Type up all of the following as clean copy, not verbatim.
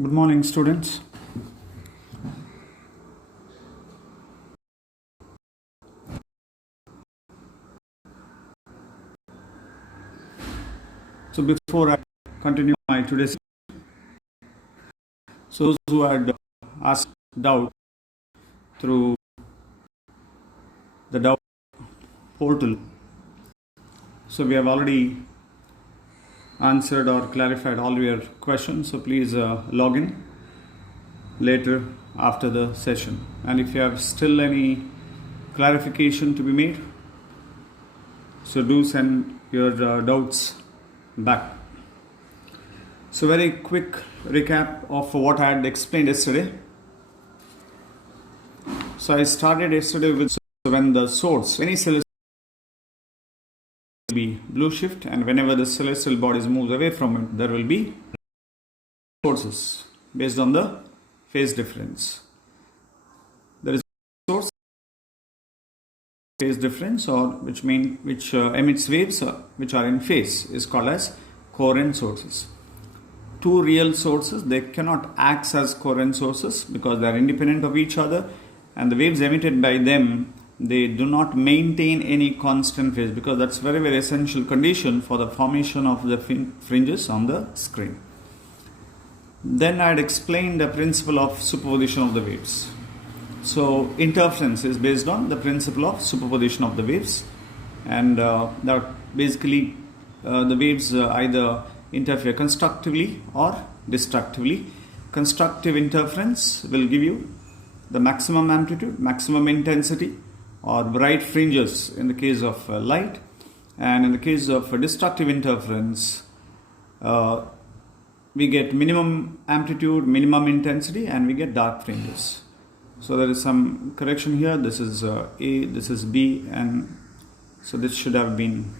Good morning, students. So before I continue my today's, so those who had asked doubt through the doubt portal, so we have already answered or clarified all your questions. So please log in later after the session. And if you have still any clarification to be made, so do send your doubts back. So very quick recap of what I had explained yesterday. So I started yesterday with when the source, any celestial will be blue shift, and whenever the celestial bodies moves away from it, there will be sources based on the phase difference. There is source phase difference, or which emits waves which are in phase, is called as coherent sources. Two real sources, they cannot act as coherent sources because they are independent of each other, and the waves emitted by them, they do not maintain any constant phase, because that's very, very essential condition for the formation of the fringes on the screen. Then I had explained the principle of superposition of the waves. So interference is based on the principle of superposition of the waves, and that basically the waves either interfere constructively or destructively. Constructive interference will give you the maximum amplitude, maximum intensity, or bright fringes in the case of light, and in the case of destructive interference, we get minimum amplitude, minimum intensity, and we get dark fringes. So there is some correction here. This is A, this is B, and so this should have been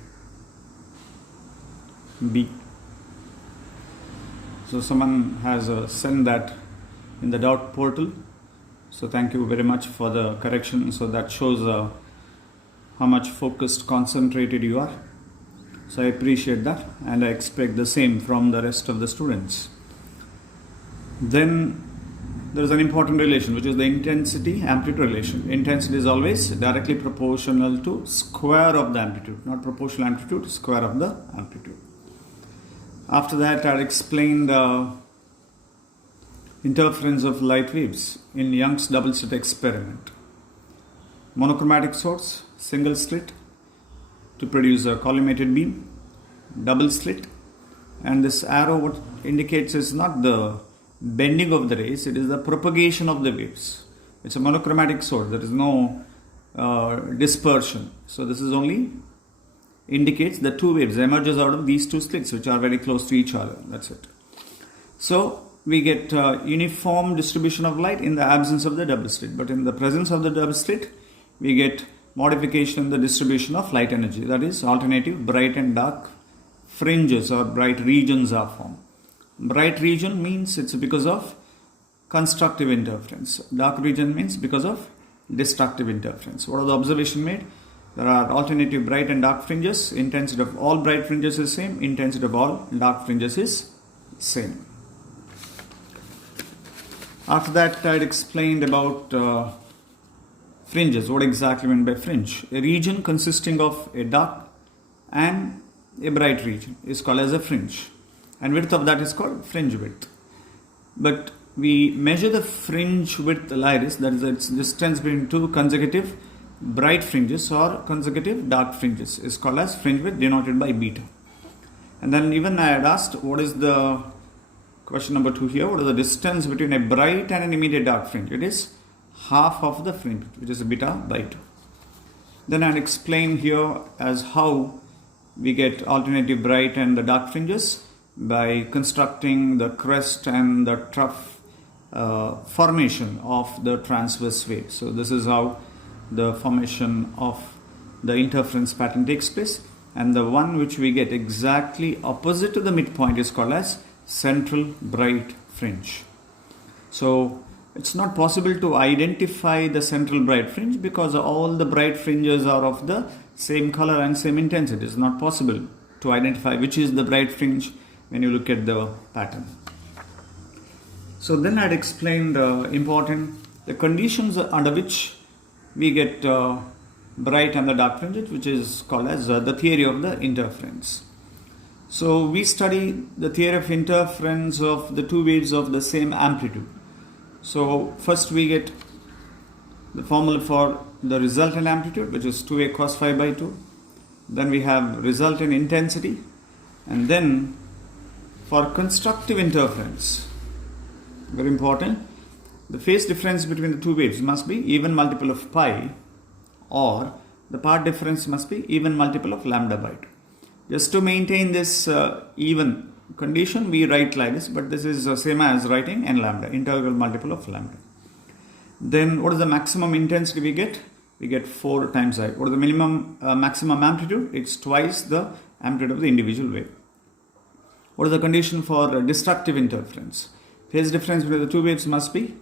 B. So someone has sent that in the doubt portal. So thank you very much for the correction. So that shows how much focused, concentrated you are. So I appreciate that, and I expect the same from the rest of the students. Then there is an important relation, which is the intensity amplitude relation. Intensity is always directly proportional to square of the amplitude, not proportional amplitude, square of the amplitude. After that, I explained interference of light waves in Young's double slit experiment. Monochromatic source, single slit to produce a collimated beam, double slit, and this arrow what indicates is not the bending of the rays, it is the propagation of the waves. It's a monochromatic source, there is no dispersion. So this is only indicates the two waves emerges out of these two slits which are very close to each other. That's it. So we get uniform distribution of light in the absence of the double slit, but in the presence of the double slit we get modification in the distribution of light energy, that is alternative bright and dark fringes or bright regions are formed. Bright region means it's because of constructive interference. Dark region means because of destructive interference. What are the observation made? There are alternative bright and dark fringes. Intensity of all bright fringes is same. Intensity of all dark fringes is same. After that, I had explained about fringes. What exactly meant by fringe? A region consisting of a dark and a bright region is called as a fringe, and width of that is called fringe width. But we measure the fringe width iris, that is its distance between two consecutive bright fringes or consecutive dark fringes, is called as fringe width, denoted by beta. And then even I had asked, what is the question number 2 here, what is the distance between a bright and an immediate dark fringe? It is half of the fringe, which is beta by 2. Then I had explained here as how we get alternative bright and the dark fringes by constructing the crest and the trough formation of the transverse wave. So this is how the formation of the interference pattern takes place, and the one which we get exactly opposite to the midpoint is called as central bright fringe. So it's not possible to identify the central bright fringe because all the bright fringes are of the same color and same intensity. It's not possible to identify which is the bright fringe when you look at the pattern. So then I'd explained the conditions under which we get bright and the dark fringes, which is called as the theory of the interference. So we study the theory of interference of the two waves of the same amplitude. So first we get the formula for the resultant amplitude, which is 2a cos phi by 2. Then we have resultant intensity, and then for constructive interference, very important, the phase difference between the two waves must be even multiple of pi, or the path difference must be even multiple of lambda by 2. Just to maintain this even condition, we write like this, but this is the same as writing n lambda, integral multiple of lambda. Then what is the maximum intensity we get? We get 4 times I. What is the minimum maximum amplitude? It's twice the amplitude of the individual wave. What is the condition for destructive interference? Phase difference between the two waves must be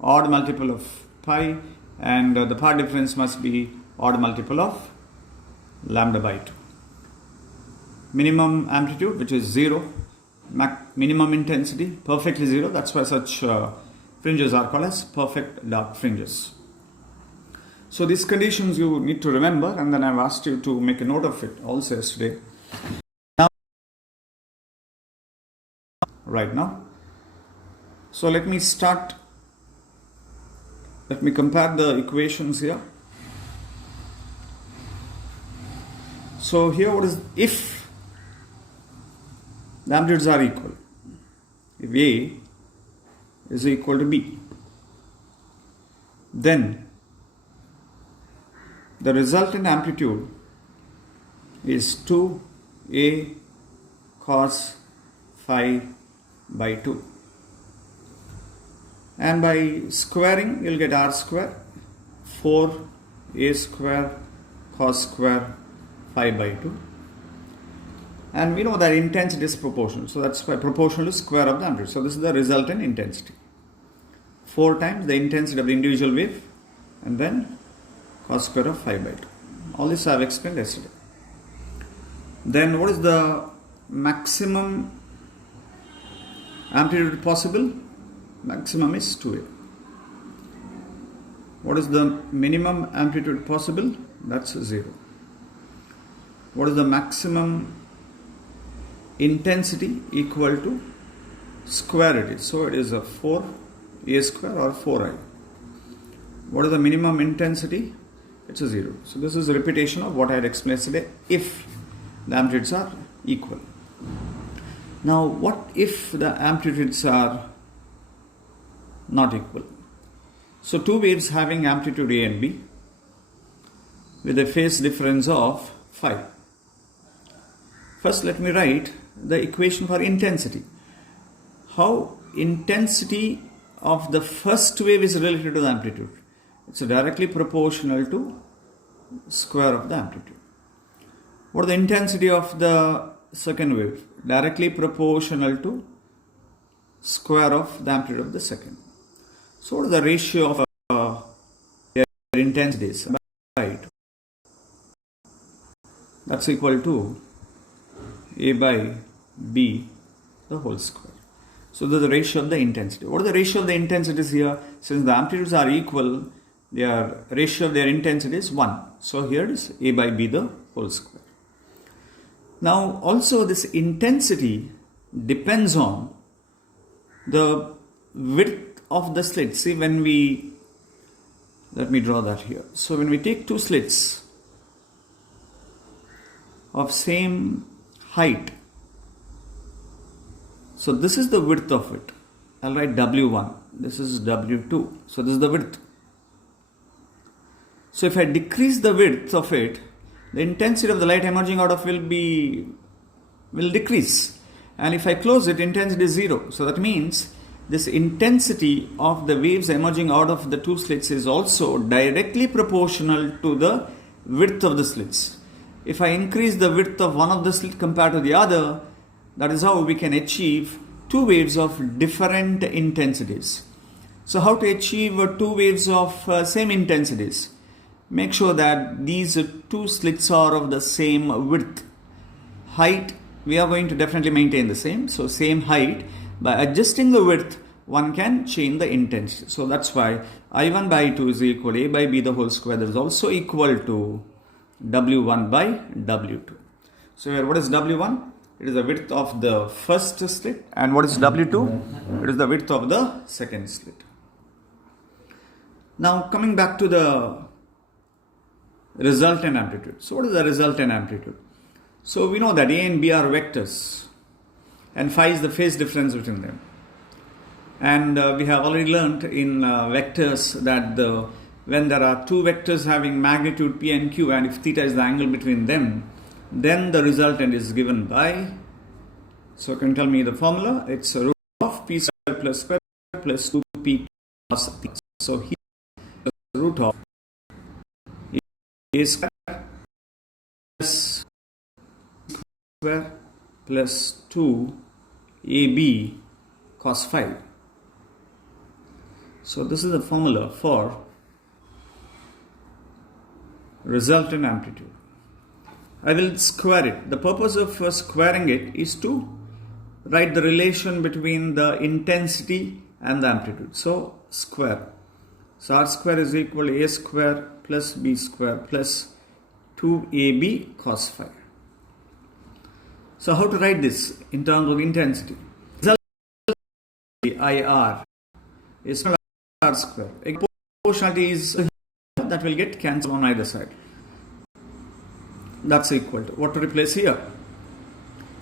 odd multiple of pi, and the path difference must be odd multiple of lambda by 2. Minimum amplitude, which is 0, minimum intensity, perfectly 0. That's why such fringes are called as perfect dark fringes. So these conditions you need to remember, and then I've asked you to make a note of it also yesterday. Right now. So let me start. Let me compare the equations here. So here what is, if the amplitudes are equal, if A is equal to B, then the resultant amplitude is 2a cos phi by 2. And by squaring, you'll get r square, 4a square cos square phi by 2. And we know that intensity is proportional. So that's why proportional to square of the amplitude. So this is the resultant intensity. 4 times the intensity of the individual wave, and then cos square of phi by 2. All this I have explained yesterday. Then what is the maximum amplitude possible? Maximum is 2a. What is the minimum amplitude possible? That's 0. What is the maximum intensity equal to square it is? So it is a 4a square or 4i. What is the minimum intensity? It's a 0. So this is a repetition of what I had explained yesterday, if the amplitudes are equal. Now what if the amplitudes are not equal? So two waves having amplitude A and B with a phase difference of phi. First let me write the equation for intensity. How intensity of the first wave is related to the amplitude? It's directly proportional to square of the amplitude. What is the intensity of the second wave? Directly proportional to square of the amplitude of the second. So what is the ratio of their intensities? Right. That's equal to A by B the whole square. So this is the ratio of the intensity. What is the ratio of the intensities here? Since the amplitudes are equal, their ratio of their intensity is 1. So here it is A by B the whole square. Now also this intensity depends on the width of the slit. See, when we, let me draw that here. So when we take two slits of same height, so this is the width of it. I'll write W1. This is W2. So this is the width. So if I decrease the width of it, the intensity of the light emerging out of will decrease. And if I close it, intensity is 0. So that means this intensity of the waves emerging out of the two slits is also directly proportional to the width of the slits. If I increase the width of one of the slits compared to the other, that is how we can achieve two waves of different intensities. So how to achieve two waves of same intensities? Make sure that these two slits are of the same width. Height, we are going to definitely maintain the same. So same height. By adjusting the width, one can change the intensity. So that's why I1 by I2 is equal to A by B the whole square. That is also equal to W1 by W2. So here what is W1? It is the width of the first slit. And what is W2? It is the width of the second slit. Now coming back to the resultant amplitude. So what is the resultant amplitude? So we know that A and B are vectors and phi is the phase difference between them. And we have already learnt in vectors that when there are two vectors having magnitude P and Q, and if theta is the angle between them, then the resultant is given by, so can you tell me the formula? It's a root of P square plus 2P plus theta. So here the root of A square plus 2AB cos phi. So this is the formula for resultant amplitude. I will square it. The purpose of squaring it is to write the relation between the intensity and the amplitude. So square. So R square is equal to A square plus B square plus 2AB cos phi. So how to write this in terms of intensity? IR is R square. Proportionality is that will get cancelled on either side. That's equal to what to replace here.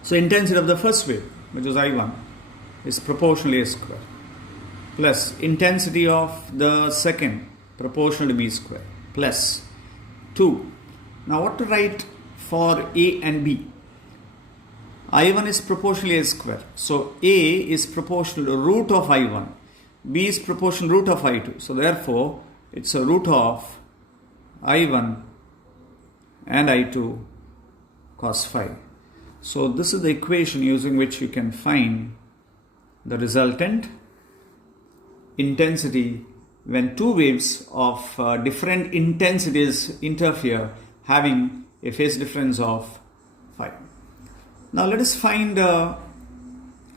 So intensity of the first wave, which is I1, is proportional A square plus intensity of the second proportional to B square plus 2. Now what to write for A and B? I1 is proportional A square. So A is proportional to root of I1. B is proportional root of I2. So therefore, it's a root of I1 and I2 cos phi. So this is the equation using which you can find the resultant intensity when two waves of different intensities interfere having a phase difference of phi. Now let us find the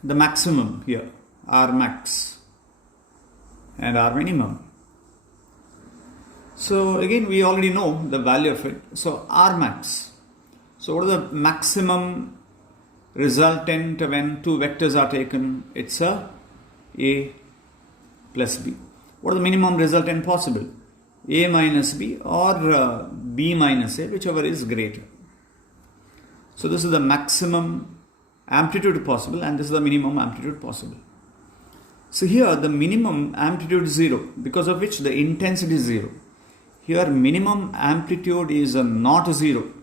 maximum here, R max and R minimum. So again we already know the value of it. So R max. So what is the maximum resultant when two vectors are taken? It's a plus B. What is the minimum resultant possible? A minus B or B minus A, whichever is greater. So this is the maximum amplitude possible and this is the minimum amplitude possible. So here the minimum amplitude is 0, because of which the intensity is 0. Here minimum amplitude is not 0.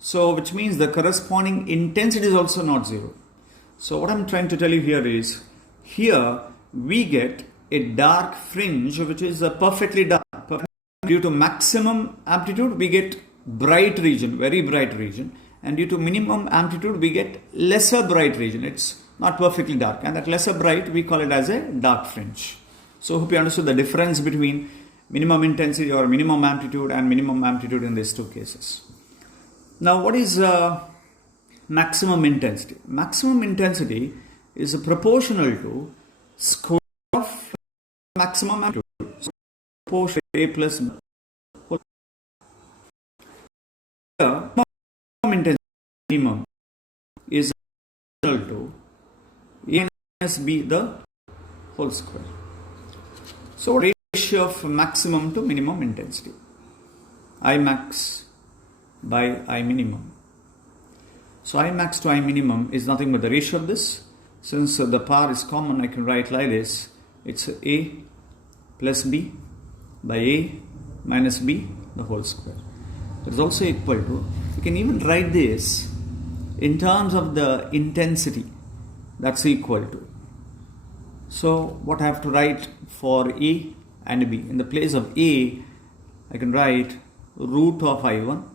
So which means the corresponding intensity is also not 0. So what I'm trying to tell you here is, here we get a dark fringe which is perfectly dark. Due to maximum amplitude we get bright region, very bright region, and due to minimum amplitude we get lesser bright region. It's not perfectly dark, and that lesser bright we call it as a dark fringe. So hope you understood the difference between minimum intensity or minimum amplitude and minimum amplitude in these two cases. Now what is maximum intensity? Maximum intensity is proportional to square of maximum amplitude. So proportion A plus B. Minimum intensity minimum is equal to A minus B the whole square. So ratio of maximum to minimum intensity, I max by I minimum. So I max to I minimum is nothing but the ratio of this. Since the power is common, I can write like this. It's A plus B by A minus B the whole square. It is also equal to, you can even write this in terms of the intensity, that's equal to. So what I have to write for A and B? In the place of A, I can write root of I1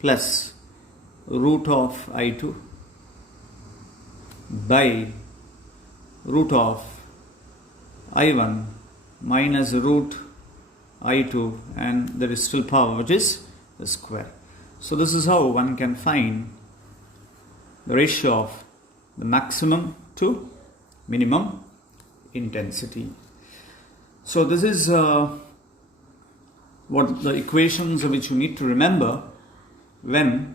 plus root of I2 by root of I1 minus root I2, and there is still power, which is the square. So this is how one can find the ratio of the maximum to minimum intensity. So this is what the equations which you need to remember when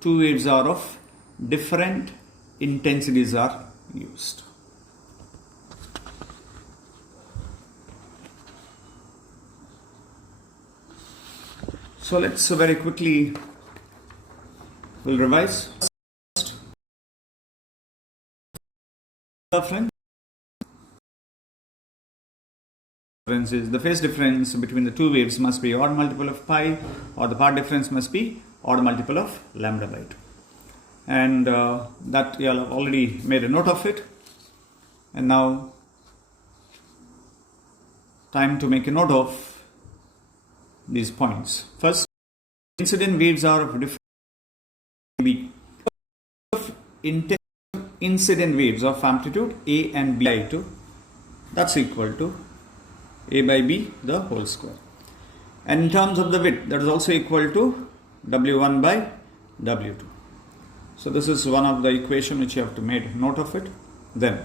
two waves are of different intensities are used. So let's very quickly we'll revise. Difference is the phase difference between the two waves must be odd multiple of pi, or the path difference must be odd multiple of lambda by 2. And that you have already made a note of it. And now time to make a note of these points. First, incident waves are of different incident waves of amplitude A and B by 2, that's equal to A by B the whole square. And in terms of the width, that is also equal to W1 by W2. So this is one of the equation which you have to make note of it. Then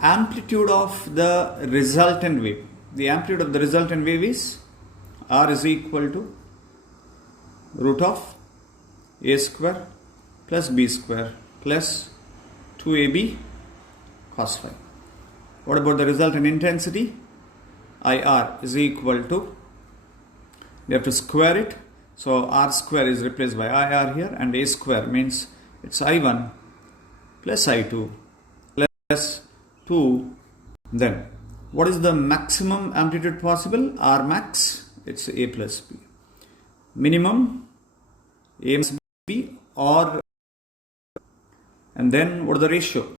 amplitude of the resultant wave. The amplitude of the resultant wave is R is equal to root of A square plus B square plus 2AB cos phi. What about the resultant intensity? IR is equal to, we have to square it. So R square is replaced by IR here, and A square means it's I1 plus I2 plus 2. Then what is the maximum amplitude possible? R max, it's A plus B. Minimum A plus B, or, and then what is the ratio?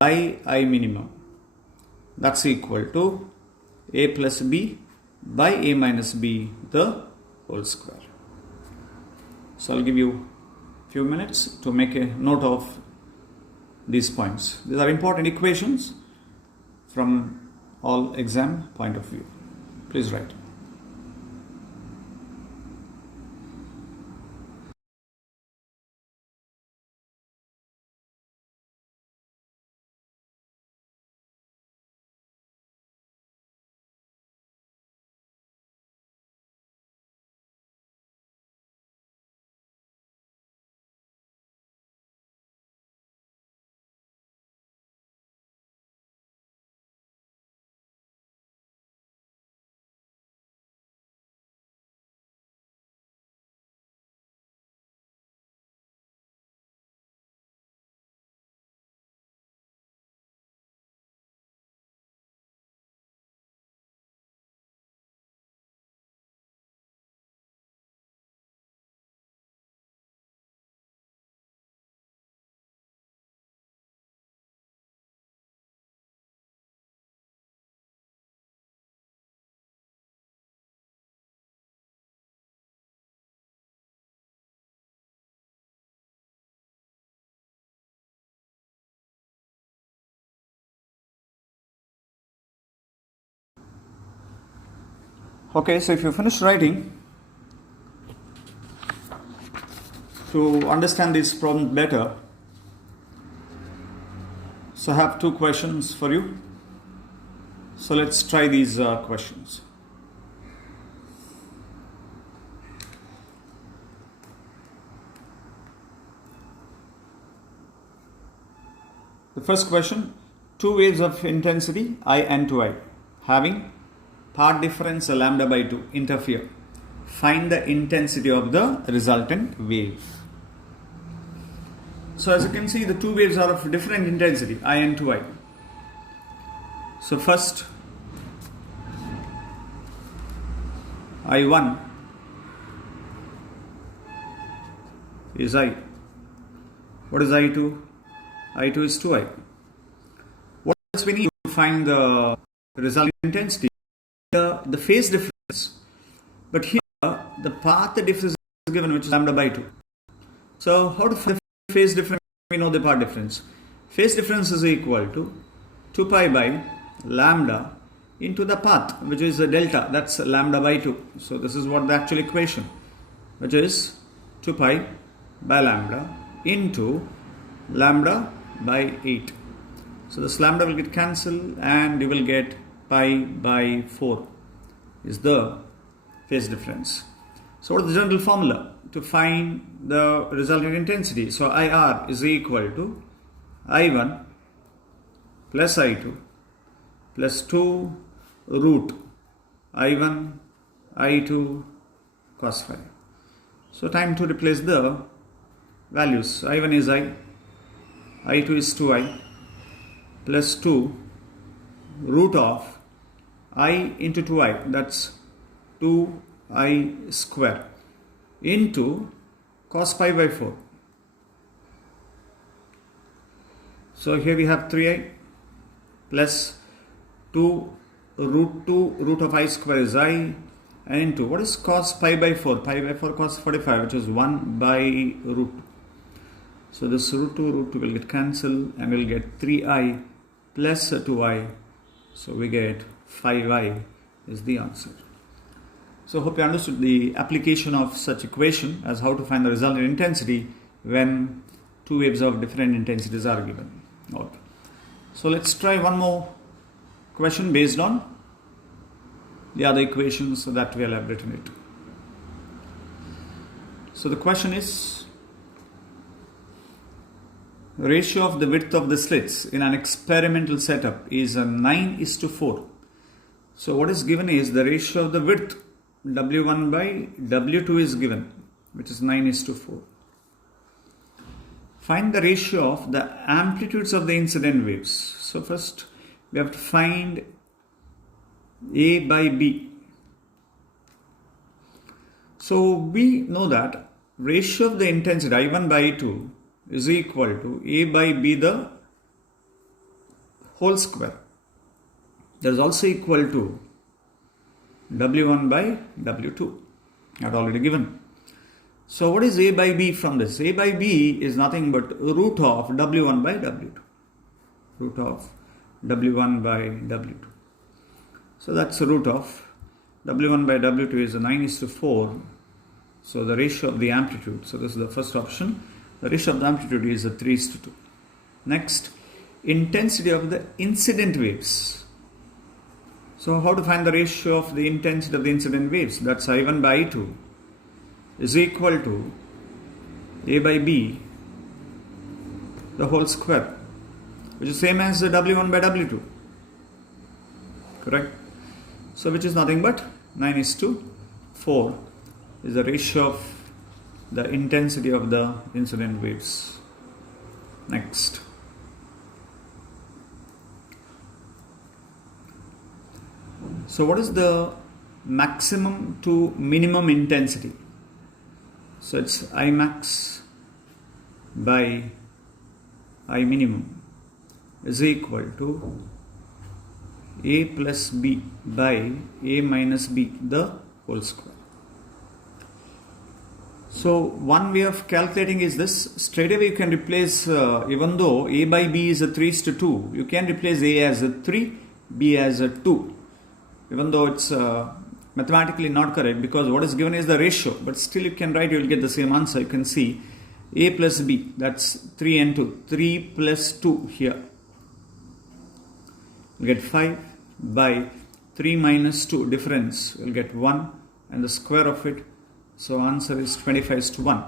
By I minimum, that's equal to A plus B by A minus B the whole square. So I'll give you a few minutes to make a note of these points. These are important equations from all exam point of view. Please write. Okay, so if you finish writing, to understand this problem better, so I have two questions for you. So let's try these questions. The first question, two waves of intensity I and 2I having path difference lambda by 2 interfere. Find the intensity of the resultant wave. So as you can see, the two waves are of different intensity, I and 2I. So first, I1 is I. What is I2? I2 is 2I. What else we need to find the resultant intensity? The phase difference. But here, the path difference is given, which is lambda by 2. So how to find the phase difference? We know the path difference. Phase difference is equal to 2 pi by lambda into the path, which is the delta, that's lambda by 2. So this is what the actual equation, which is 2 pi by lambda into lambda by 8. So this lambda will get cancelled and you will get pi by 4 is the phase difference. So what is the general formula to find the resultant intensity? So IR is equal to I1 plus I2 plus 2 root I1 I2 cos phi. So time to replace the values. I1 is I, I2 is 2I plus 2 root of I into 2I, that's 2I square into cos pi by 4. So here we have 3I plus 2 root of I square is I, and into what is cos pi by 4? Pi by 4 cos 45, which is 1 by root. So this root 2 will get cancelled and we'll get 3I plus 2I. So we get 5I is the answer. So hope you understood the application of such equation as how to find the resultant intensity when two waves of different intensities are given. Okay. So let's try one more question based on the other equations that we have written it. So the question is, ratio of the width of the slits in an experimental setup is a 9:4. So what is given is the ratio of the width W1 by W2 is given, which is 9:4. Find the ratio of the amplitudes of the incident waves. So first we have to find A by B. So we know that ratio of the intensity I1 by I2 is equal to A by B the whole square. That is also equal to W1 by W2. That already given. So what is A by B from this? A by B is nothing but root of W1 by W2. Root of W1 by W2. So that's the root of W1 by W2 is a 9:4. So the ratio of the amplitude. So this is the first option. The ratio of the amplitude is a 3:2. Next, intensity of the incident waves. So how to find the ratio of the intensity of the incident waves? That's I1 by I2 is equal to A by B the whole square, which is same as the W1 by W2. Correct? So which is nothing but 9:4 is the ratio of the intensity of the incident waves. Next. So what is the maximum to minimum intensity? So it's I max by I minimum is equal to A plus B by A minus B the whole square. So one way of calculating is this. Straight away you can replace, even though A by B is a 3:2, you can replace A as a 3, B as a 2. Even though it's mathematically not correct, because what is given is the ratio, but still you can write, you will get the same answer. You can see A plus B, that's 3 and 2, 3 plus 2 here. You get 5 by 3 minus 2, difference, you will get 1 and the square of it. So answer is 25:1.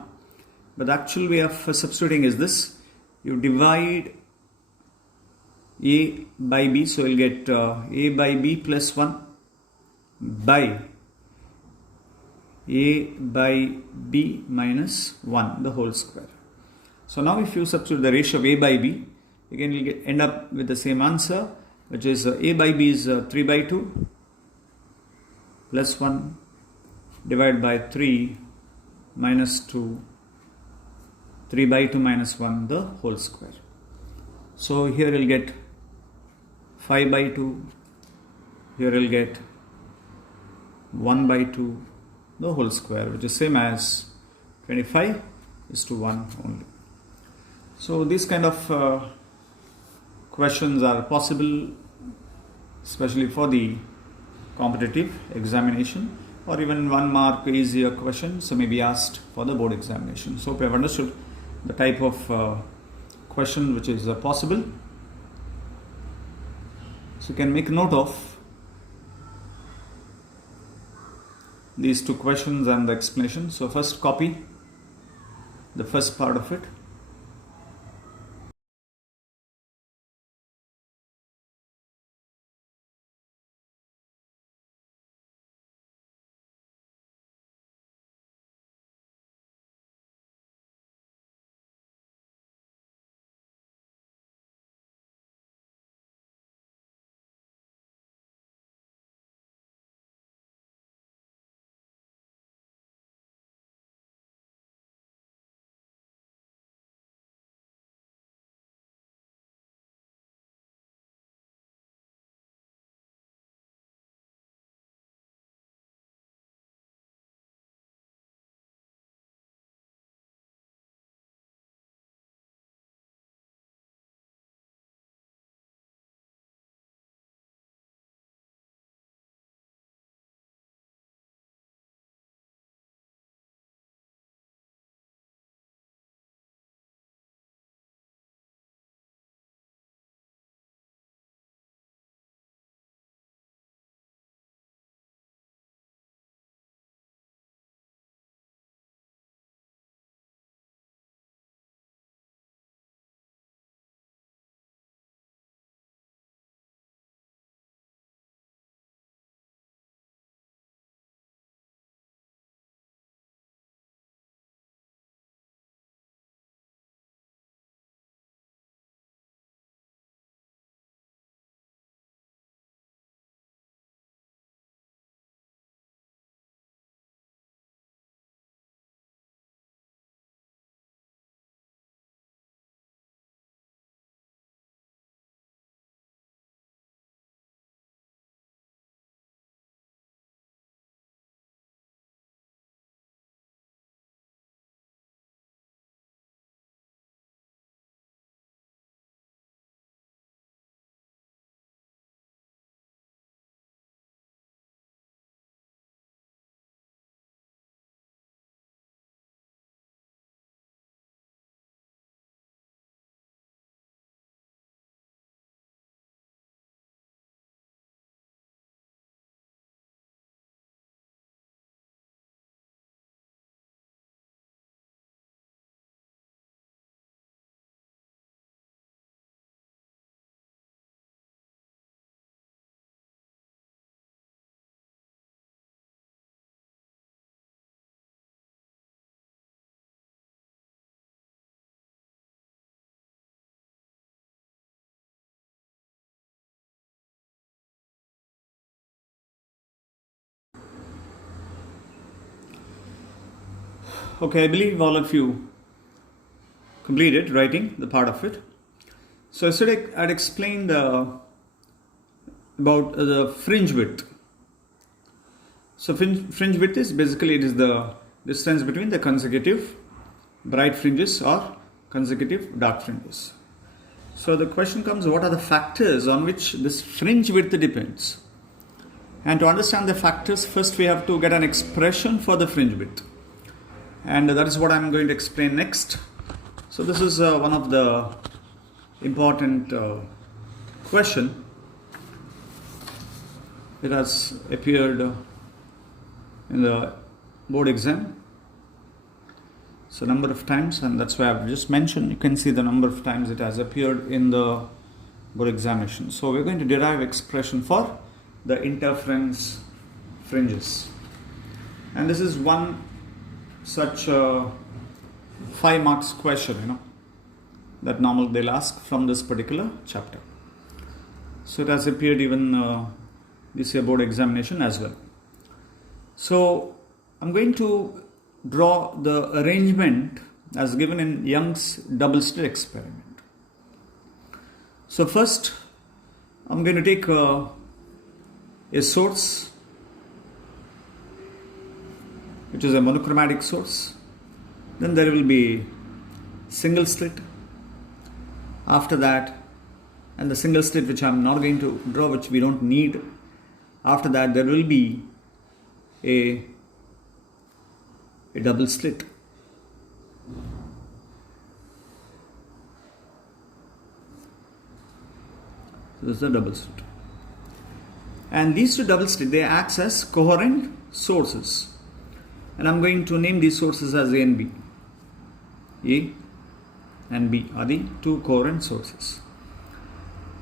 But the actual way of substituting is this. You divide A by B, so you'll get A by B plus 1 by A by B minus 1 the whole square. So now if you substitute the ratio of A by B, again you'll end up with the same answer, which is A by B is 3/2 plus 1 divided by 3 minus 2, 3/2 minus 1 the whole square. So here you'll get 5/2, here you'll get 1/2 the whole square, which is same as 25:1 only. So these kind of questions are possible, especially for the competitive examination, or even 1 mark easier questions may be asked for the board examination. So if you have understood the type of question which is possible, So you can make note of these two questions and the explanation. So first copy the first part of it. Okay, I believe all of you completed writing the part of it. So yesterday I'd explained about the fringe width. So fringe width is basically it is the distance between the consecutive bright fringes or consecutive dark fringes. So the question comes, what are the factors on which this fringe width depends? And to understand the factors, first we have to get an expression for the fringe width. And that is what I'm going to explain next. So this is one of the important question. It has appeared in the board exam. So number of times, and that's why I've just mentioned, you can see the number of times it has appeared in the board examination. So we're going to derive expression for the interference fringes. And this is one such 5 marks question, that normally they'll ask from this particular chapter. So it has appeared even this year board examination as well. So I'm going to draw the arrangement as given in Young's double slit experiment. So first I'm going to take a source which is a monochromatic source. Then there will be single slit after that, and the single slit which I'm not going to draw, which we don't need. After that there will be a double slit. So this is a double slit. And these two double slits, they act as coherent sources. And I'm going to name these sources as A and B. A and B are the two coherent sources.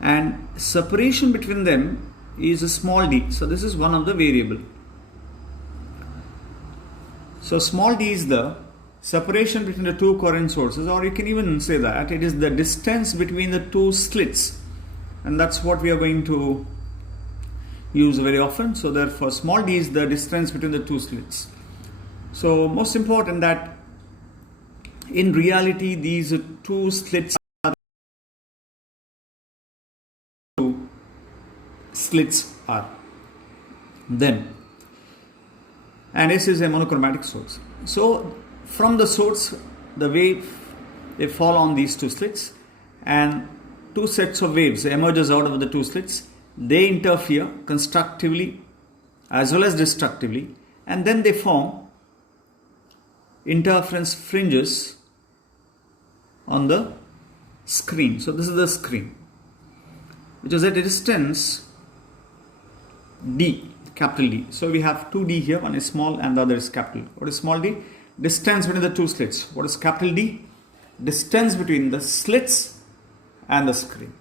And separation between them is a small d. So this is one of the variable. So small d is the separation between the two coherent sources, or you can even say that it is the distance between the two slits. And that's what we are going to use very often. So therefore small d is the distance between the two slits. So most important that in reality these two slits are then, and this is a monochromatic source. So from the source, the wave, they fall on these two slits, and two sets of waves emerges out of the two slits. They interfere constructively as well as destructively, and then they form interference fringes on the screen. So this is the screen, which is at a distance d, capital D. So we have two d here, one is small and the other is capital. What is small d? Distance between the two slits. What is capital D? Distance between the slits and the screen.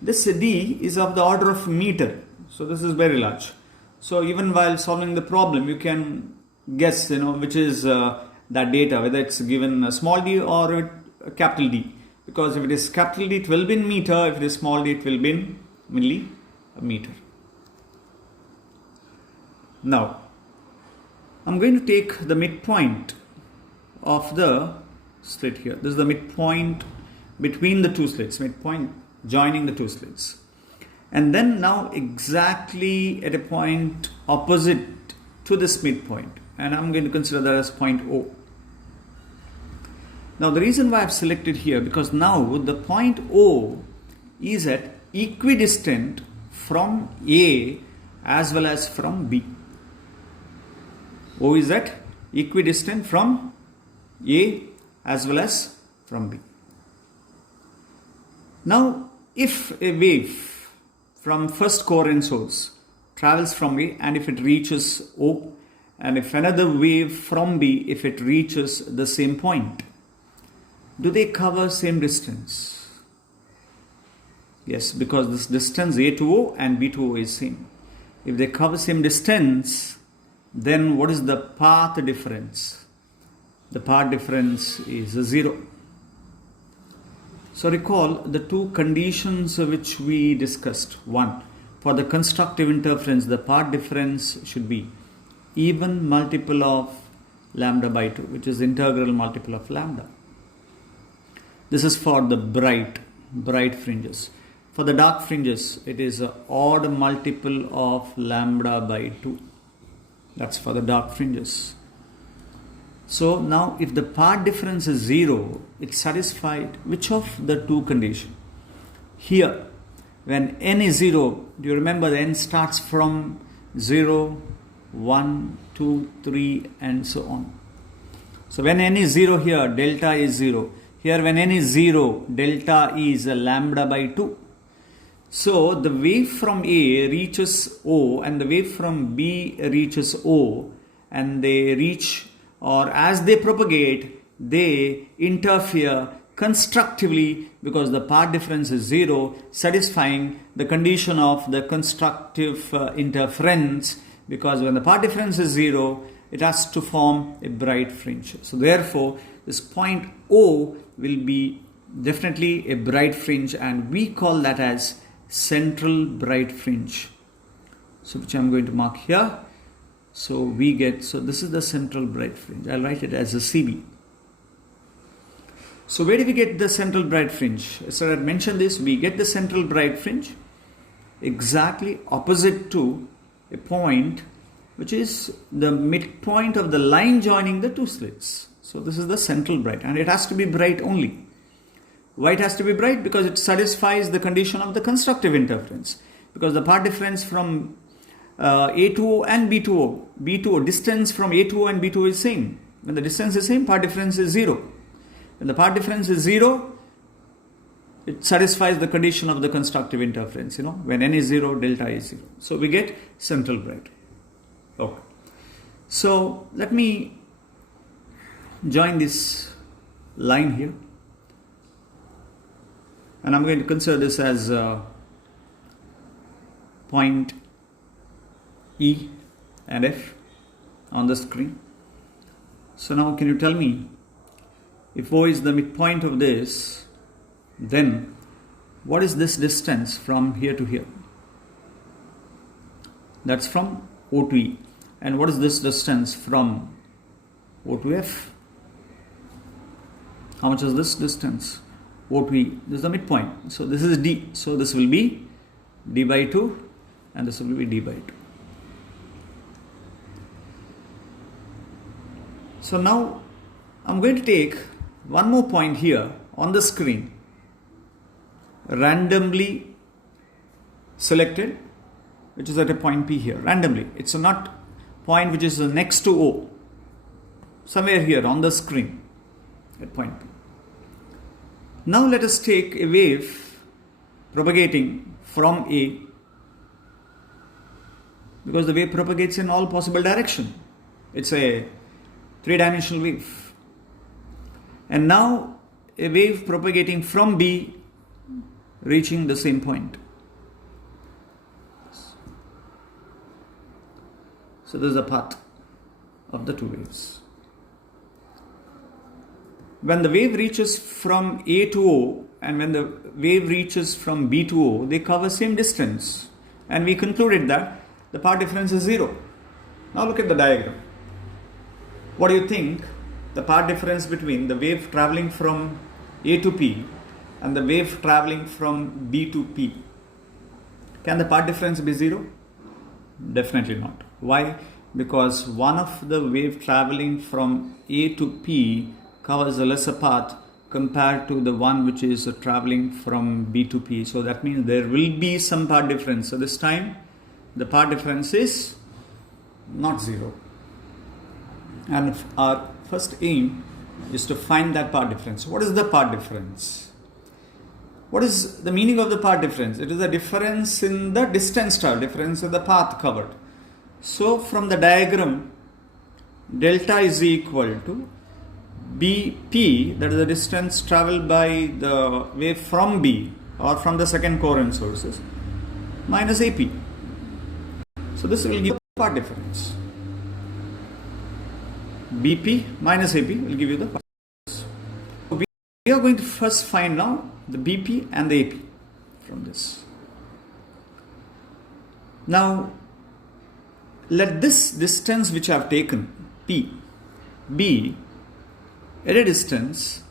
This d is of the order of meter. So this is very large. So even while solving the problem, you can guess, which is that data, whether it's given a small d or a capital D. Because if it is capital D, it will be in meter. If it is small d, it will be in millimeter. Now, I'm going to take the midpoint of the slit here. This is the midpoint between the two slits, midpoint joining the two slits. And then now exactly at a point opposite to this midpoint. And I'm going to consider that as point O. Now the reason why I've selected here, because now the point O is at equidistant from A as well as from B. O is at equidistant from A as well as from B. Now, if a wave from first coherent source travels from A and if it reaches O, and if another wave from B, if it reaches the same point, do they cover same distance? Yes, because this distance A to O and B to O is same. If they cover same distance, then what is the path difference? The path difference is 0. So recall the two conditions which we discussed. One, for the constructive interference, the path difference should be even multiple of lambda by 2, which is integral multiple of lambda. This is for the bright fringes. For the dark fringes, it is an odd multiple of lambda by 2. That's for the dark fringes. So now if the path difference is 0, it's satisfied which of the two conditions? Here, when n is 0, do you remember the n starts from 0, 1, 2, 3 and so on. So when n is 0 here, delta is 0. Here when n is 0, delta is a lambda by 2. So the wave from A reaches O and the wave from B reaches O, and they reach, or as they propagate, they interfere constructively because the path difference is 0, satisfying the condition of the constructive interference, because when the path difference is 0, it has to form a bright fringe. So therefore, this point O will be definitely a bright fringe, and we call that as central bright fringe. So which I'm going to mark here. So we get, so this is the central bright fringe. I'll write it as a CB. So where do we get the central bright fringe? So I mentioned this, we get the central bright fringe exactly opposite to a point which is the midpoint of the line joining the two slits. So this is the central bright, and it has to be bright only. Why it has to be bright? Because it satisfies the condition of the constructive interference. Because the path difference from A to O and B to O, distance from A to O and B to O is same. When the distance is same, path difference is 0. When the path difference is 0, it satisfies the condition of the constructive interference, when n is 0, delta is 0. So we get central bright. Okay. So let me join this line here. And I'm going to consider this as point E and F on the screen. So now can you tell me, if O is the midpoint of this, then what is this distance from here to here? That's from O to E. And what is this distance from O to F? How much is this distance? O to E. This is the midpoint. So this is D. So this will be D by 2 and this will be D by 2. So now I'm going to take one more point here on the screen, randomly selected, which is at a point P here, randomly. It's not point which is next to O, somewhere here on the screen at point P. Now let us take a wave propagating from A, because the wave propagates in all possible directions. It's a three-dimensional wave. And now a wave propagating from B reaching the same point. So this is the path of the two waves. When the wave reaches from A to O and when the wave reaches from B to O, they cover same distance. And we concluded that the path difference is 0. Now look at the diagram. What do you think the path difference between the wave traveling from A to P and the wave traveling from B to P? Can the path difference be 0? Definitely not. Why? Because one of the wave traveling from A to P covers a lesser path compared to the one which is traveling from B to P. So that means there will be some path difference. So this time the path difference is not 0. And our first aim is to find that path difference. What is the path difference? What is the meaning of the path difference? It is the difference in the distance traveled, difference in the path covered. So from the diagram, delta is equal to BP, that is the distance traveled by the wave from B or from the second coherent sources, minus AP. So this will give path difference. BP minus AP will give you the path difference. So we are going to first find now the BP and the AP from this. Now let this distance which I have taken, P, be at a distance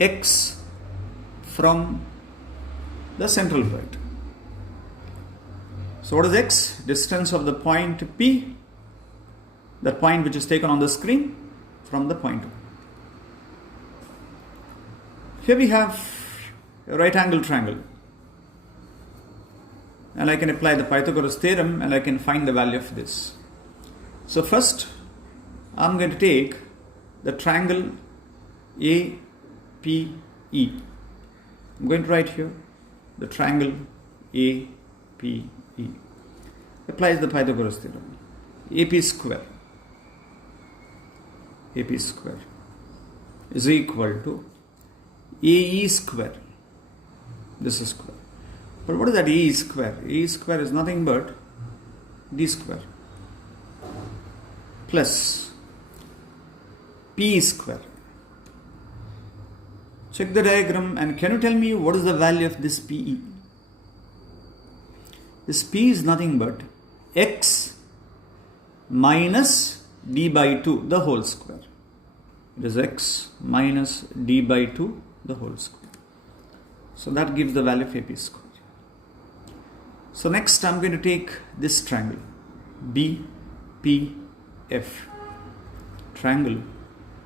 x from the central point. So what is x? Distance of the point P, the point which is taken on the screen, from the point O. Here we have a right angle triangle, and I can apply the Pythagoras theorem and I can find the value of this. So first I'm going to take the triangle APE. I'm going to write here the triangle APE. Applies the Pythagoras theorem. AP square is equal to AE square. This is square. But what is that AE square? AE square is nothing but D square plus P square. Check the diagram and can you tell me what is the value of this PE? This P is nothing but x minus D by 2 the whole square. It is x minus D by 2 the whole square. So that gives the value of AP square. So next I'm going to take this triangle BPF. Triangle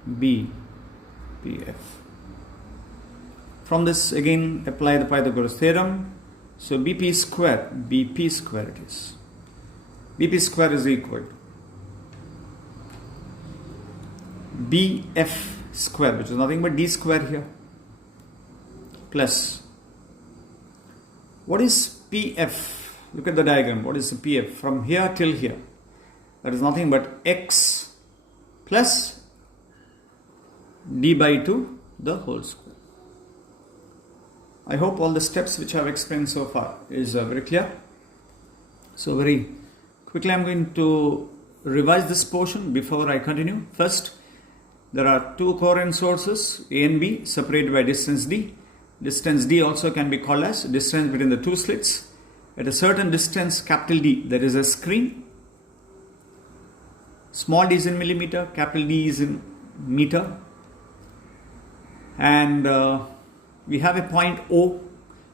BPF. From this again apply the Pythagoras theorem. So BP square it is. BP square is equal to BF square, which is nothing but D square here, plus What is PF? Look at the diagram. What is the PF? From here till here. That is nothing but x plus d by 2 the whole square. I hope all the steps which I have explained so far is very clear. So very quickly I am going to revise this portion before I continue. First, there are two coherent sources A and B separated by distance d. Distance d also can be called as distance between the two slits. At a certain distance, capital D, there is a screen. Small d is in millimeter, capital D is in meter. And we have a point O,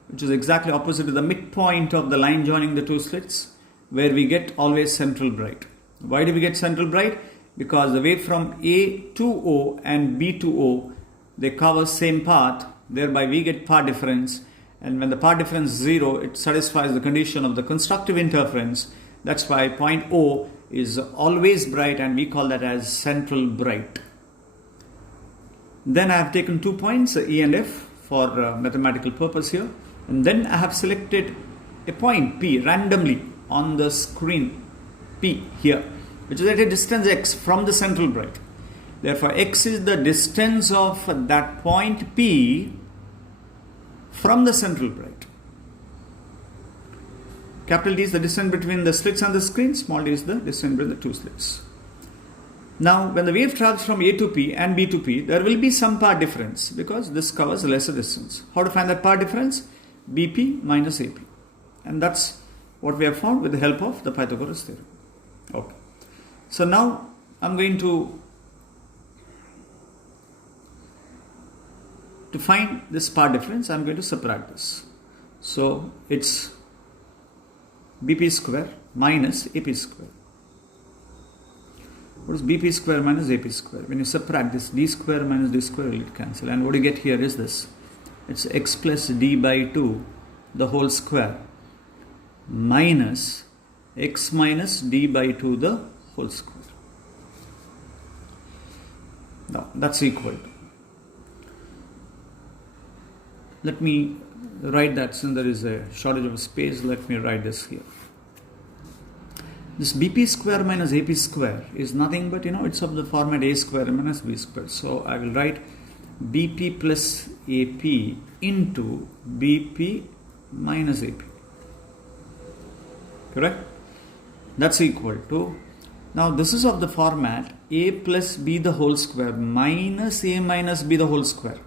which is exactly opposite to the midpoint of the line joining the two slits, where we get always central bright. Why do we get central bright? Because the wave from A to O and B to O, they cover same path, thereby we get path difference. And when the path difference is 0, it satisfies the condition of the constructive interference. That's why point O is always bright, and we call that as central bright. Then I have taken 2 points, E and F, for mathematical purpose here. And then I have selected a point P randomly on the screen P here, which is at a distance x from the central bright. Therefore, x is the distance of that point P from the central bright. Capital D is the distance between the slits on the screen, small d is the distance between the two slits. Now, when the wave travels from A to P and B to P, there will be some path difference because this covers a lesser distance. How to find that path difference? BP minus AP. And that's what we have found with the help of the Pythagoras theorem. Okay. So now I'm going to find this path difference, I'm going to subtract this. So it's BP square minus AP square. What is BP square minus AP square? When you subtract this, D square minus D square will cancel. And what you get here is this. It's x plus D by 2 the whole square minus x minus D by 2 the whole square. Now that's equal to. Let me write that, since there is a shortage of space, let me write this here. This BP square minus AP square is nothing but, it's of the format A square minus B square. So I will write BP plus AP into BP minus AP. Correct? That's equal to, now this is of the format A plus B the whole square minus A minus B the whole square.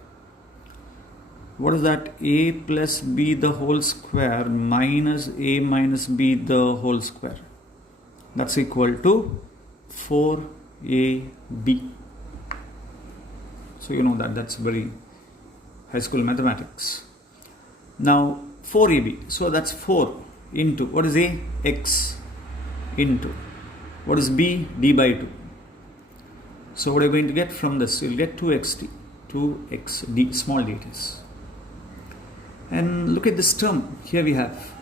What is that? A plus B the whole square minus A minus B the whole square. That's equal to 4AB. So you know that's very high school mathematics. Now 4AB. So that's 4 into, what is A? X into, what is B? D by 2. So what are you going to get from this? You'll get 2xt. 2xd, small d it is. And look at this term here we have.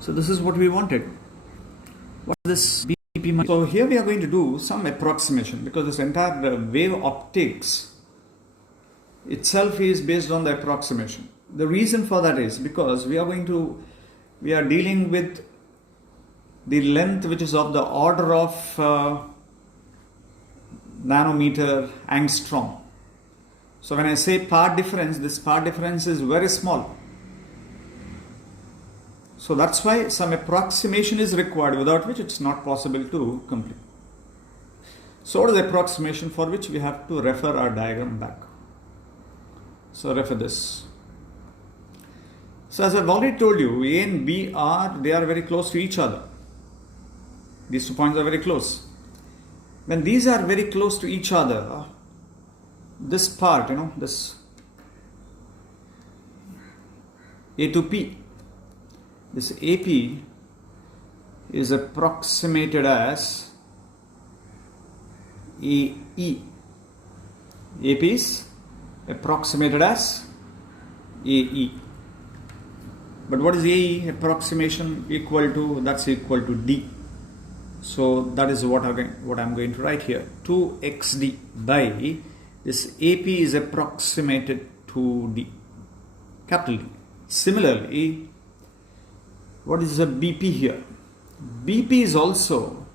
So this is what we wanted. What is this BP? So here we are going to do some approximation, because this entire wave optics itself is based on the approximation. The reason for that is because we are dealing with the length which is of the order of nanometer angstrom. So when I say path difference, this path difference is very small. So that's why some approximation is required, without which it's not possible to complete. So what is the approximation for which we have to refer our diagram back? So refer this. So as I've already told you, A and B are very close to each other. These 2 points are very close. When these are very close to each other, this part, this A to P, this AP is approximated as AE. AP is approximated as AE. But what is AE? Approximation equal to, that's equal to D. So that is what I'm going to write here. 2xd by this AP is approximated to D, capital D. Similarly, what is the BP here? BP is also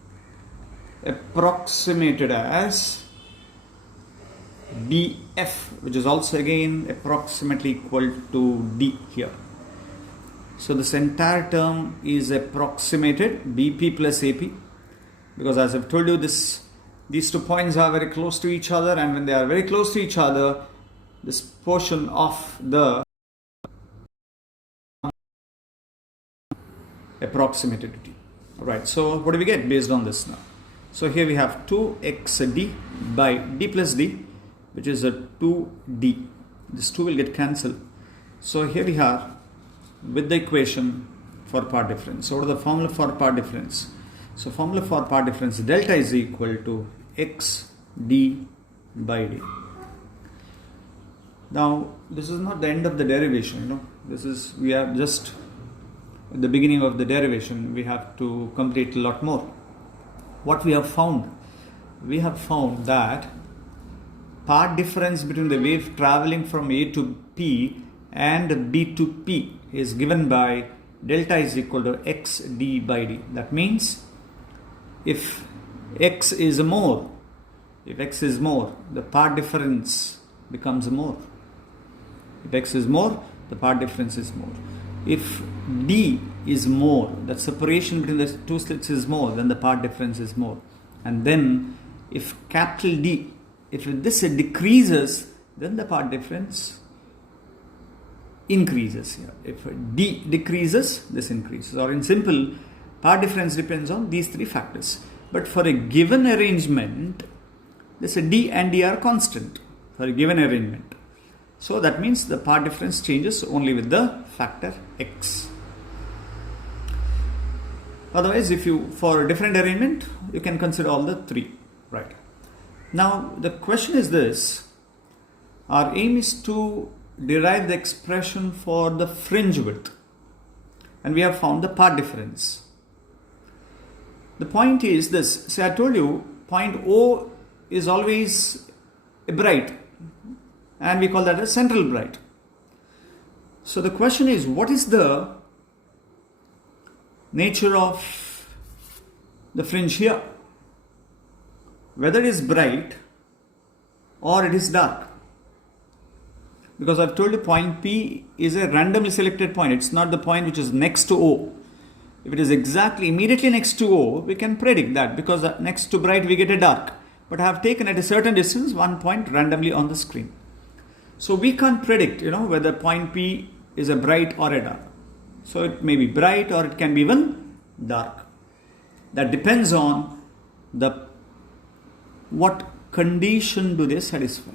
approximated as BF, which is also again approximately equal to D here. So this entire term is approximated BP plus AP, because as I've told you, these 2 points are very close to each other, and when they are very close to each other, this portion of the approximated to T. Alright, so what do we get based on this now? So here we have 2xd by d plus d, which is a 2d. This 2 will get cancelled. So here we are with the equation for part difference. So what is the formula for part difference? So formula for part difference, delta is equal to x d by d. Now this is not the end of the derivation, we are just at the beginning of the derivation. We have to complete a lot more. What we have found? We have found that part difference between the wave traveling from A to P and B to P is given by delta is equal to x d by d. That means if x is more, the part difference becomes more. If x is more, the part difference is more. If d is more, the separation between the two slits is more, then the part difference is more. And then if capital D, if this decreases, then the part difference increases here. If D decreases, this increases. Or in simple, part difference depends on these 3 factors. But for a given arrangement, this D and D are constant for a given arrangement. So that means the part difference changes only with the factor x. Otherwise, if you, for a different arrangement, you can consider all the 3, right? Now, the question is this. Our aim is to derive the expression for the fringe width, and we have found the part difference. The point is this. See, I told you, point O is always a bright, and we call that a central bright. So the question is, what is the nature of the fringe here? Whether it is bright or it is dark. Because I've told you point P is a randomly selected point. It's not the point which is next to O. If it is exactly immediately next to O, we can predict that, because next to bright we get a dark. But I have taken at a certain distance one point randomly on the screen. So we can't predict, whether point P is a bright or a dark. So it may be bright or it can be even dark. That depends on what condition do they satisfy.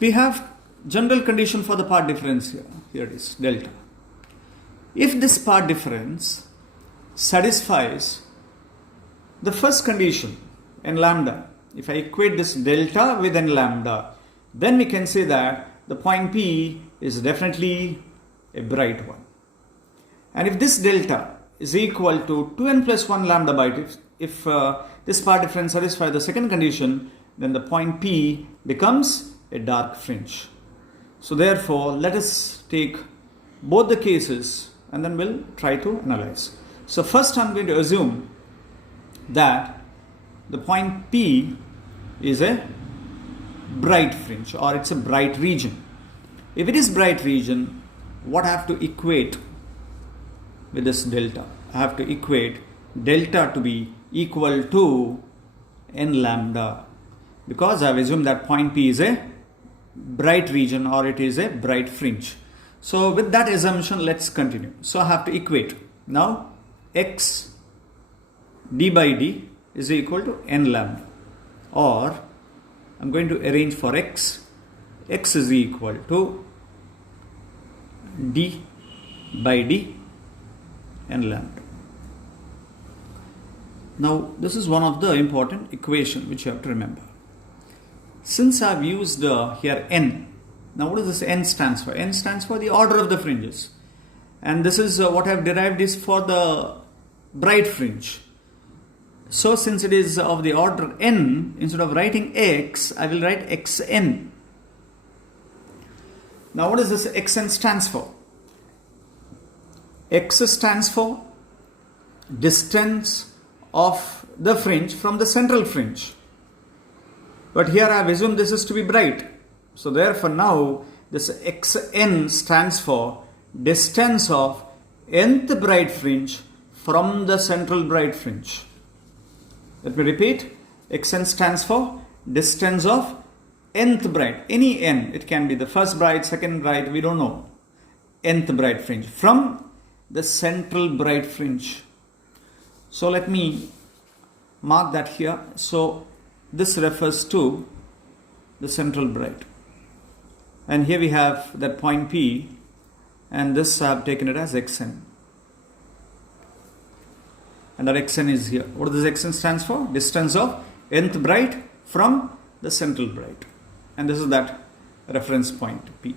We have general condition for the part difference here. Here it is, delta. If this part difference satisfies the first condition, n lambda, if I equate this delta with n lambda, then we can say that the point P is definitely a bright one. And if this delta is equal to 2n plus 1 lambda by 2, if this part difference satisfies the second condition, then the point P becomes a dark fringe. So therefore, let us take both the cases and then we'll try to analyze. So first I'm going to assume that the point P is a bright fringe, or it's a bright region. If it is bright region, what I have to equate with this delta? I have to equate delta to be equal to n lambda, because I have assumed that point P is a bright region or it is a bright fringe. So with that assumption, let's continue. So I have to equate. Now x d by d is equal to n lambda, or I'm going to arrange for x. X is equal to d by d n lambda. Now this is one of the important equation which you have to remember. Since I've used here n, now what does this n stands for? N stands for the order of the fringes, and this is what I've derived is for the bright fringe. So since it is of the order n, instead of writing x, I will write xn. Now what is this xn stands for? X stands for distance of the fringe from the central fringe. But here I have assumed this is to be bright. So therefore now this xn stands for distance of nth bright fringe from the central bright fringe. Let me repeat. Xn stands for distance of nth bright. Any n. It can be the first bright, second bright, we don't know. Nth bright fringe from the central bright fringe. So let me mark that here. So this refers to the central bright. And here we have that point P, and this I have taken it as xn. And that xn is here. What does xn stands for? Distance of nth bright from the central bright. And this is that reference point P.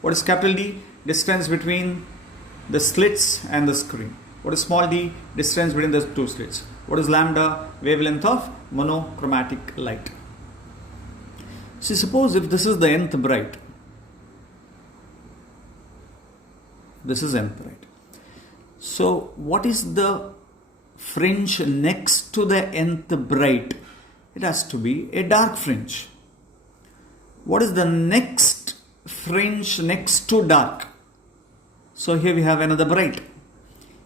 What is capital D? Distance between the slits and the screen. What is small d? Distance between the two slits. What is lambda? Wavelength of monochromatic light. See, suppose if this is the nth bright. This is nth bright. So what is the fringe next to the nth bright? It has to be a dark fringe. What is the next fringe next to dark? So here we have another bright.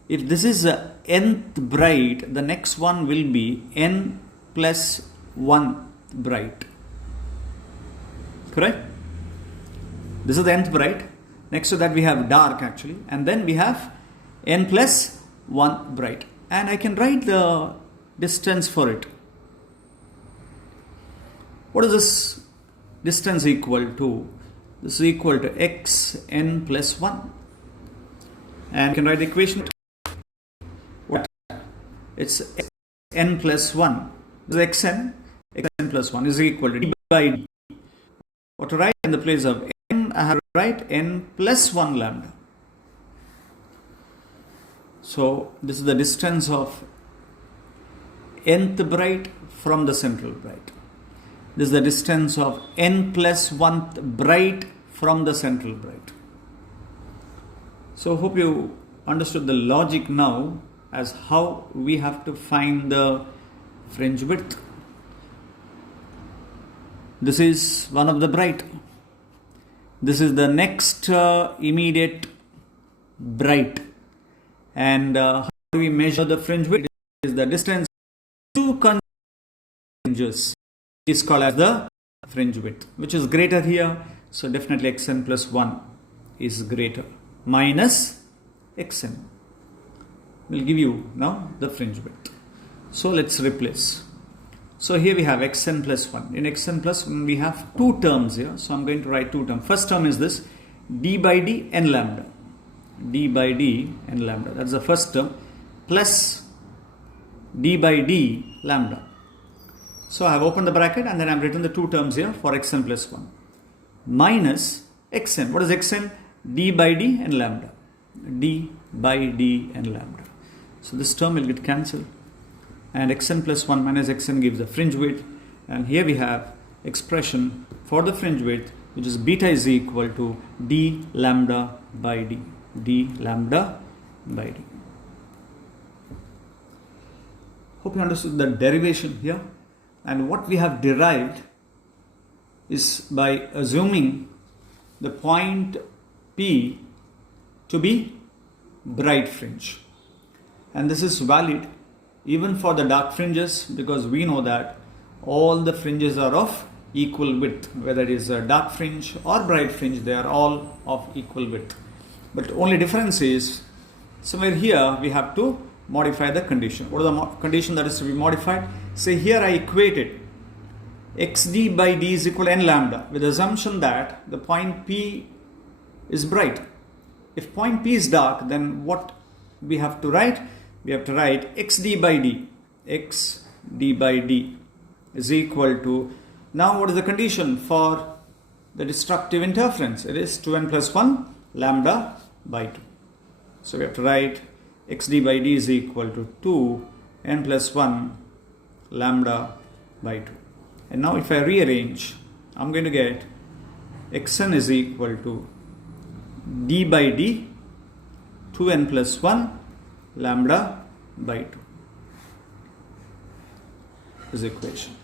If this is a nth bright, the next one will be n plus 1 bright. Correct? This is the nth bright. Next to that we have dark actually. And then we have n plus 1 bright. And I can write the distance for it. What is this distance equal to? This is equal to x n plus 1. And you can write the equation. What? It's n plus 1. This is xn plus 1 is equal to d by d. What to write in the place of n, I have to write n plus 1 lambda. So this is the distance of nth bright from the central bright. This is the distance of n plus 1th bright from the central bright. So hope you understood the logic now as how we have to find the fringe width. This is one of the bright. This is the next immediate bright. And how do we measure the fringe width? It is the distance to fringes is called as the fringe width, which is greater here. So definitely xn plus 1 is greater. Minus xn will give you now the fringe width. So let's replace. So here we have xn plus 1. In xn plus 1 we have two terms here. So I'm going to write two terms. First term is this d by d n lambda. D by d n lambda. That's the first term. Plus d by d lambda. So I have opened the bracket and then I have written the two terms here for xn plus 1. Minus xn. What is xn? D by d and lambda. D by d and lambda. So this term will get cancelled. And xn plus 1 minus xn gives the fringe width. And here we have expression for the fringe width, which is beta is equal to d lambda by d. D lambda by d. Hope you understood the derivation here. And what we have derived is by assuming the point P to be bright fringe. And this is valid even for the dark fringes, because we know that all the fringes are of equal width. Whether it is a dark fringe or bright fringe, they are all of equal width. But the only difference is somewhere here we have to modify the condition. What is the condition that is to be modified? Say here I equated xd by d is equal to n lambda with the assumption that the point P is bright. If point P is dark, then what we have to write? We have to write xd by d. xd by d is equal to, now what is the condition for the destructive interference? It is 2n plus 1 lambda by 2. So we have to write xd by d is equal to 2n plus 1 lambda by 2. And now if I rearrange, I'm going to get xn is equal to d by d 2n plus 1 lambda by 2 is the equation.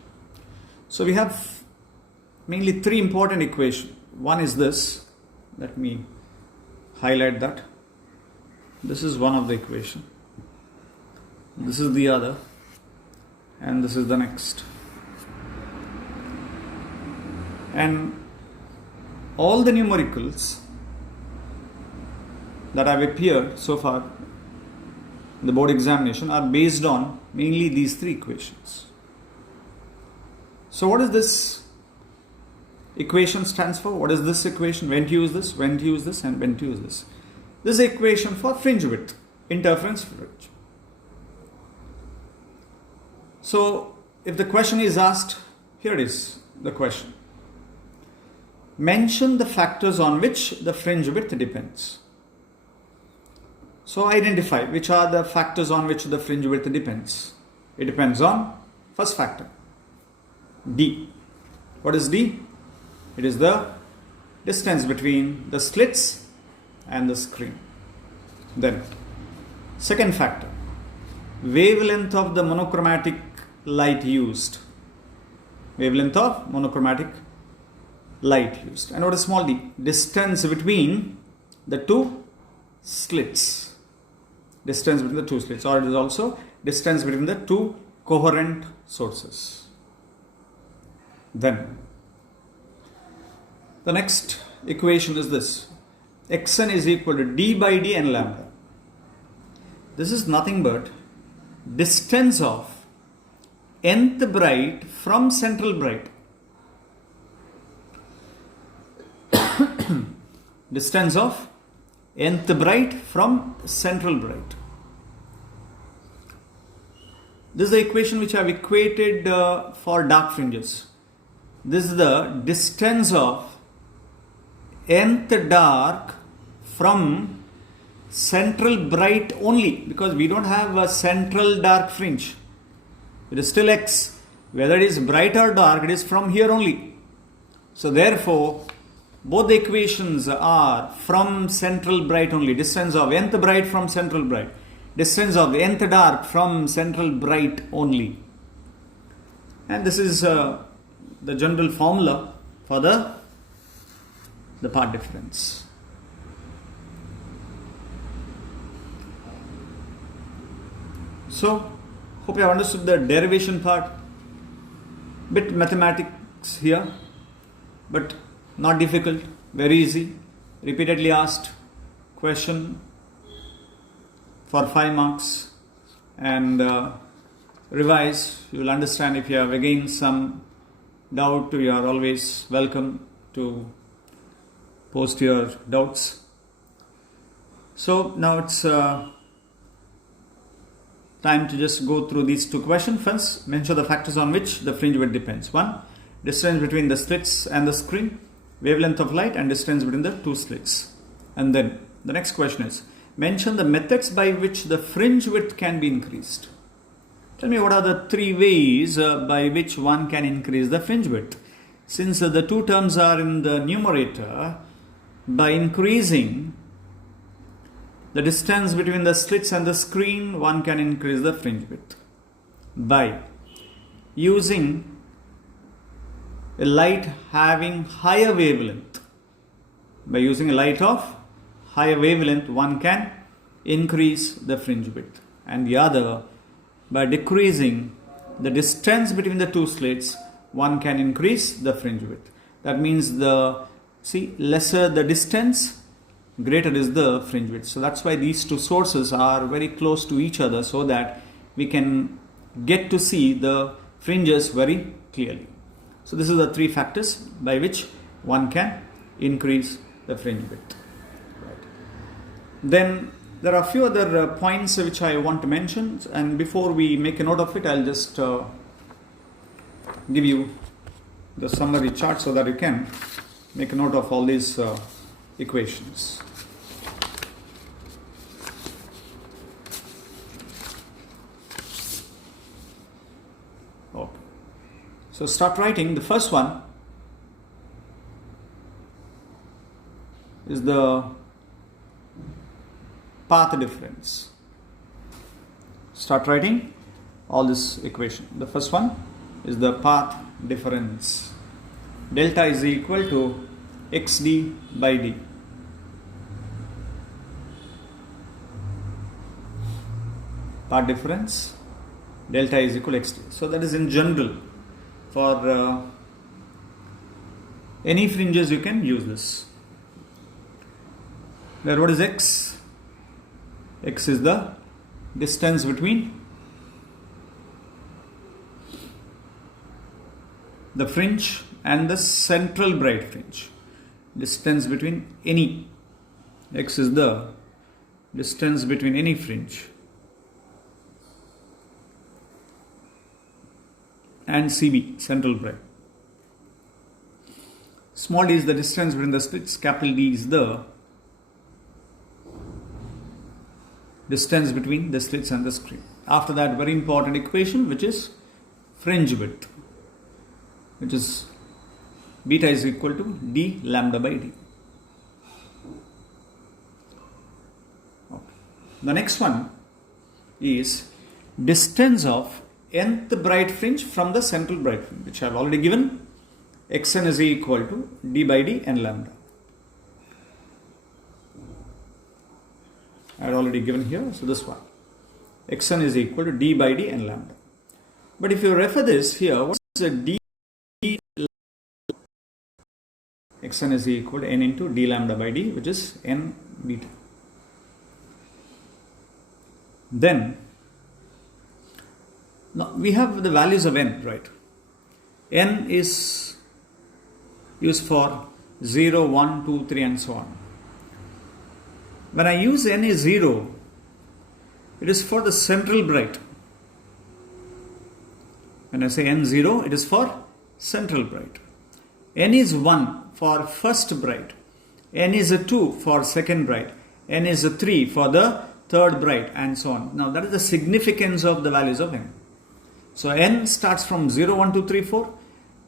So we have mainly three important equations. One is this. Let me highlight that. This is one of the equation. This is the other. And this is the next. And all the numericals that have appeared so far in the board examination are based on mainly these three equations. So what is this equation stands for? What is this equation? When to use this, when to use this, and when to use this. This is the equation for fringe width, interference fringe. So if the question is asked, here it is the question. Mention the factors on which the fringe width depends. So identify which are the factors on which the fringe width depends. It depends on first factor, D. What is D? It is the distance between the slits and the screen. Then, second factor, wavelength of the monochromatic light used. Wavelength of monochromatic light used. And what is small d? Distance between the two slits. Distance between the two slits, or it is also distance between the two coherent sources. Then, the next equation is this. Xn is equal to d by d n lambda. This is nothing but distance of nth bright from central bright. Distance of nth bright from central bright. This is the equation which I have equated for dark fringes. This is the distance of nth dark from central bright only, because we don't have a central dark fringe. It is still x. Whether it is bright or dark, it is from here only. So therefore, both the equations are from central bright only. Distance of nth bright from central bright. Distance of nth dark from central bright only. And this is the general formula for the path difference. So, hope you have understood the derivation part. Bit mathematics here, but not difficult, very easy. Repeatedly asked question for 5 marks, and revise. You will understand. If you have again some doubt, you are always welcome to post your doubts. So now it's time to just go through these two questions. First, mention the factors on which the fringe width depends. 1. Distance between the slits and the screen, wavelength of light, and distance between the two slits. And then the next question is, mention the methods by which the fringe width can be increased. Tell me what are the 3 ways by which one can increase the fringe width. Since the two terms are in the numerator, by increasing the distance between the slits and the screen, one can increase the fringe width. By using a light having higher wavelength. By using a light of higher wavelength, one can increase the fringe width. And the other, by decreasing the distance between the two slits, one can increase the fringe width. That means lesser the distance, greater is the fringe width. So that's why these two sources are very close to each other, so that we can get to see the fringes very clearly. So this is the 3 factors by which one can increase the fringe width. Right. Then there are a few other points which I want to mention, and before we make a note of it, I'll just give you the summary chart so that you can make a note of all these equations. Okay. So start writing. The first one, is the path difference. Start writing all this equation. The first one is the path difference. Delta is equal to xd by d. Path difference, delta is equal to xd. So that is in general for any fringes you can use this. Where what is x? X is the distance between the fringe and the central bright fringe. Distance between any. X is the distance between any fringe and CB, central bright. Small d is the distance between the slits. Capital D is the distance between the slits and the screen. After that, very important equation, which is fringe width, which is beta is equal to d lambda by d. Okay. The next one is distance of nth bright fringe from the central bright fringe, which I have already given. Xn is equal to d by d n lambda. I had already given here, so this one. Xn is equal to d by d n lambda. But if you refer this here, what is a d? Xn is equal to n into d lambda by d, which is n beta. Then, now we have the values of n, right? N is used for 0, 1, 2, 3 and so on. When I use n is 0, it is for the central bright. When I say n0, it is for central bright. N is 1 for first bright. N is a 2 for second bright. N is a 3 for the third bright and so on. Now that is the significance of the values of n. So n starts from 0, 1, 2, 3, 4.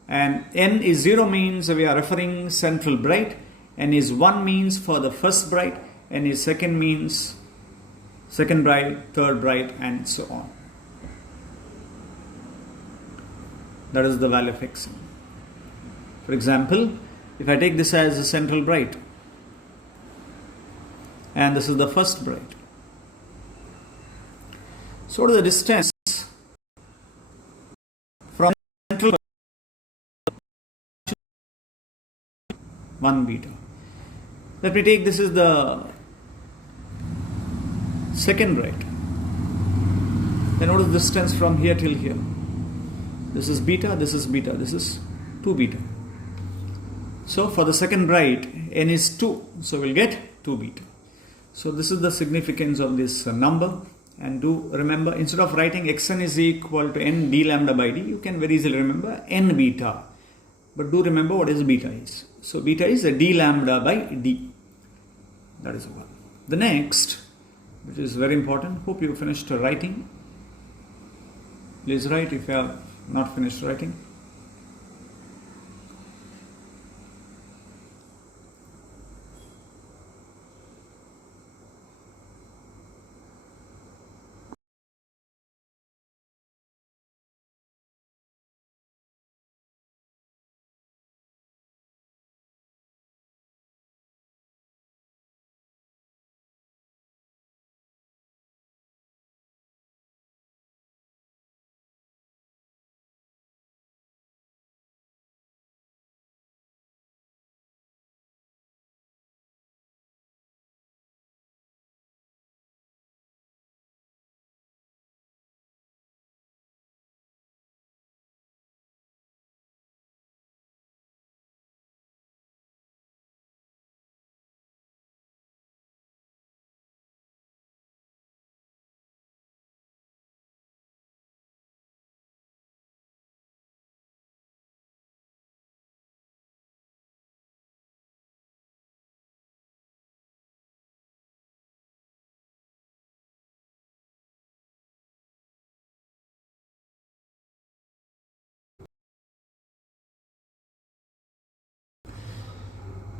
And n is 0 means we are referring central bright. N is 1 means for the first bright. N is second means second bright, third bright and so on. That is the value of xn. For example, if I take this as a central bright and this is the first bright. So what is the distance from central 1 beta. Let me take this is the second bright. Then what is the distance from here till here? This is beta, this is beta, this is 2 beta. So for the second bright, n is 2, so we'll get 2 beta. So this is the significance of this number. And do remember, instead of writing xn is equal to n d lambda by d, you can very easily remember n beta. But do remember what is beta is. So beta is a d lambda by d. That is one. The next, which is very important, hope you finished writing. Please write if you have not finished writing.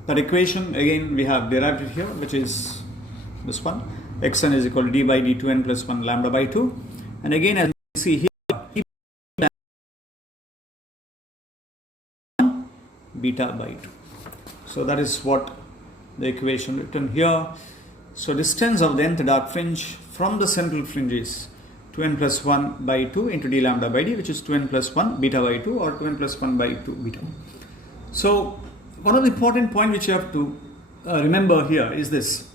That equation again we have derived it here, which is this one. Xn is equal to d by d2n plus 1 lambda by 2. And again, as you see here, beta by 2. So that is what the equation written here. So distance of the nth dark fringe from the central fringe is 2n plus 1 by 2 into d lambda by d, which is 2n plus 1 beta by 2 or 2n plus 1 by 2 beta. So one of the important points which you have to remember here is this.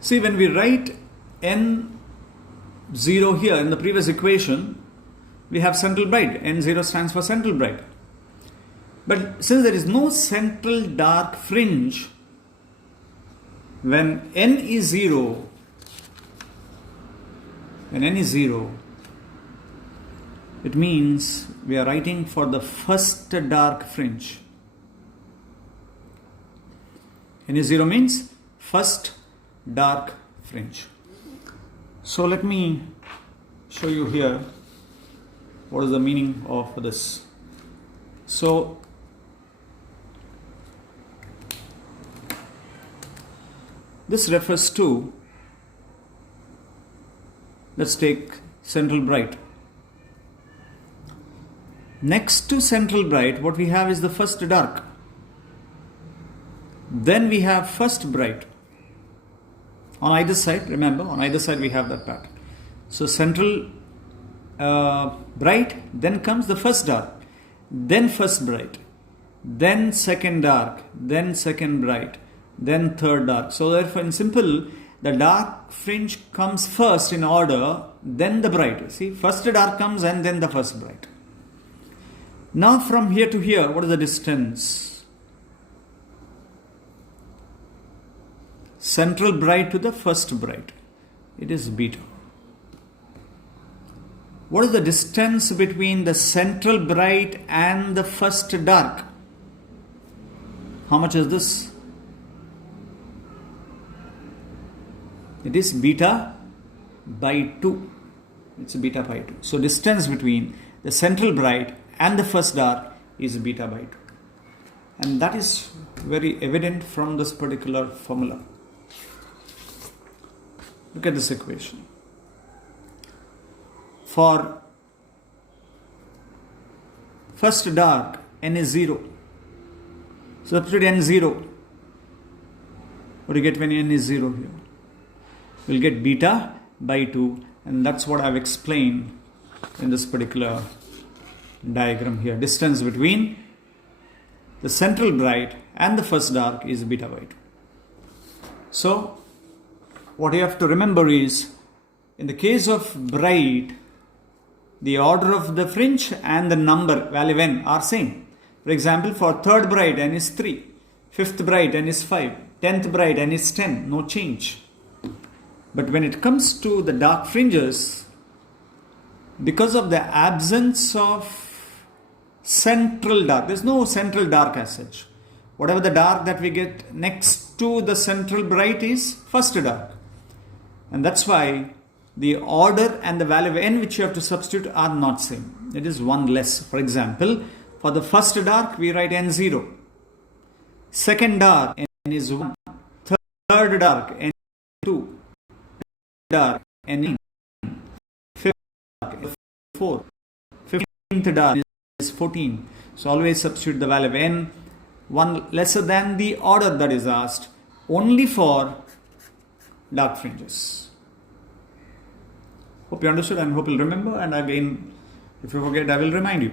See, when we write n0 here in the previous equation, we have central bright. N0 stands for central bright. But since there is no central dark fringe, when n is 0, it means we are writing for the first dark fringe. N is 0 means first dark fringe. So let me show you here what is the meaning of this. So this refers to, let's take central bright. Next to central bright, what we have is the first dark. Then we have first bright. On either side, remember, on either side we have that pattern. So central bright, then comes the first dark, then first bright, then second dark, then second bright, then third dark. So therefore, in simple, the dark fringe comes first in order, then the bright. See, first dark comes and then the first bright. Now from here to here, what is the distance? Central bright to the first bright. It is beta. What is the distance between the central bright and the first dark? How much is this? It is beta by 2. It's beta by 2. So distance between the central bright and the first dark is beta by 2. And that is very evident from this particular formula. Look at this equation. For first dark, n is 0. So substitute n 0. What do you get when n is 0 here? We'll get beta by 2, and that's what I've explained in this particular diagram here. Distance between the central bright and the first dark is beta by 2. So what you have to remember is, in the case of bright, the order of the fringe and the number, value n, are same. For example, for third bright, n is 3. Fifth bright, n is 5. 10th bright, n is 10. No change. But when it comes to the dark fringes, because of the absence of central dark, there's no central dark as such. Whatever the dark that we get next to the central bright is first dark. And that's why the order and the value of n which you have to substitute are not same. It is one less. For example, for the first dark, we write n0. Second dark, n is 1. Third dark, n is 2. Dark, n is 5th dark, 4. 15th dark is 14. So always substitute the value of n, one lesser than the order that is asked, only for dark fringes. Hope you understood and hope you'll remember. And again, if you forget, I will remind you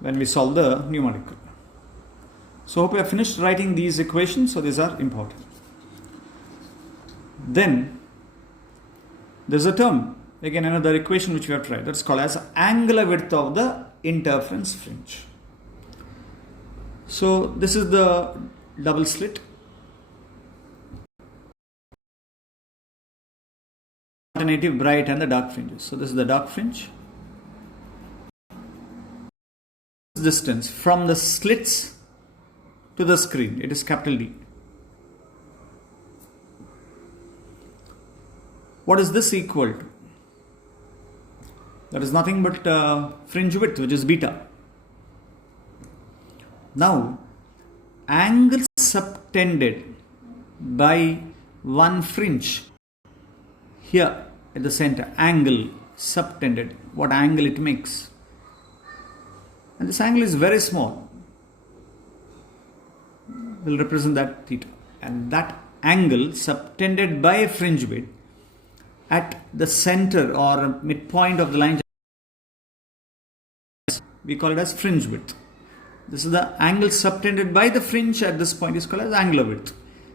when we solve the numerical. So hope you have finished writing these equations. So these are important. Then there's a term, again another equation which we have tried, that's called as angular width of the interference fringe. So this is the double slit. Alternative bright and the dark fringes. So this is the dark fringe. Distance from the slits to the screen, it is capital D. What is this equal to? That is nothing but fringe width, which is beta. Now, angle subtended by one fringe here at the center, angle subtended, what angle it makes. And this angle is very small, will represent that theta. And that angle subtended by a fringe width at the center or midpoint of the line, we call it as fringe width. This is the angle subtended by the fringe at this point is called as angular width,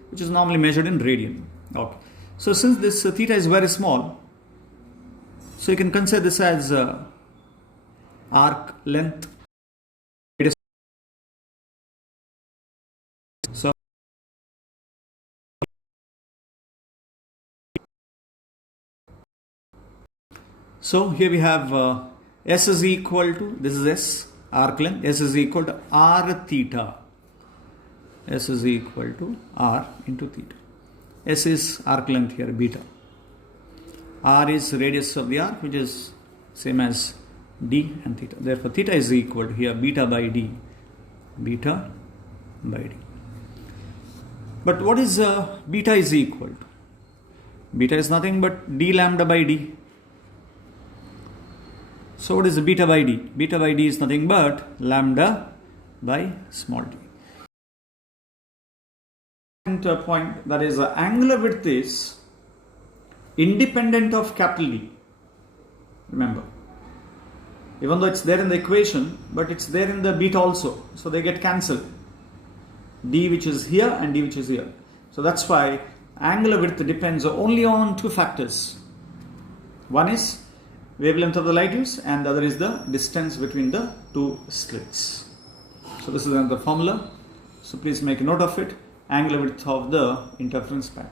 which is normally measured in radian. Okay. So since this theta is very small, so you can consider this as arc length. So here we have S is equal to, this is S, arc length, S is equal to R theta. S is equal to R into theta. S is arc length here, beta. R is radius of the arc, which is same as D and theta. Therefore, theta is equal to here beta by D. Beta by D. But what is beta is equal to? Beta is nothing but D lambda by D. So what is the beta by D? Beta by D is nothing but lambda by small d. Point, that is angular width is independent of capital D. Remember, even though it's there in the equation, but it's there in the beta also, so they get cancelled. D which is here and D which is here. So that's why angular width depends only on two factors. One is wavelength of the light waves and the other is the distance between the two slits. So this is another formula. So please make a note of it. Angular width of the interference pattern.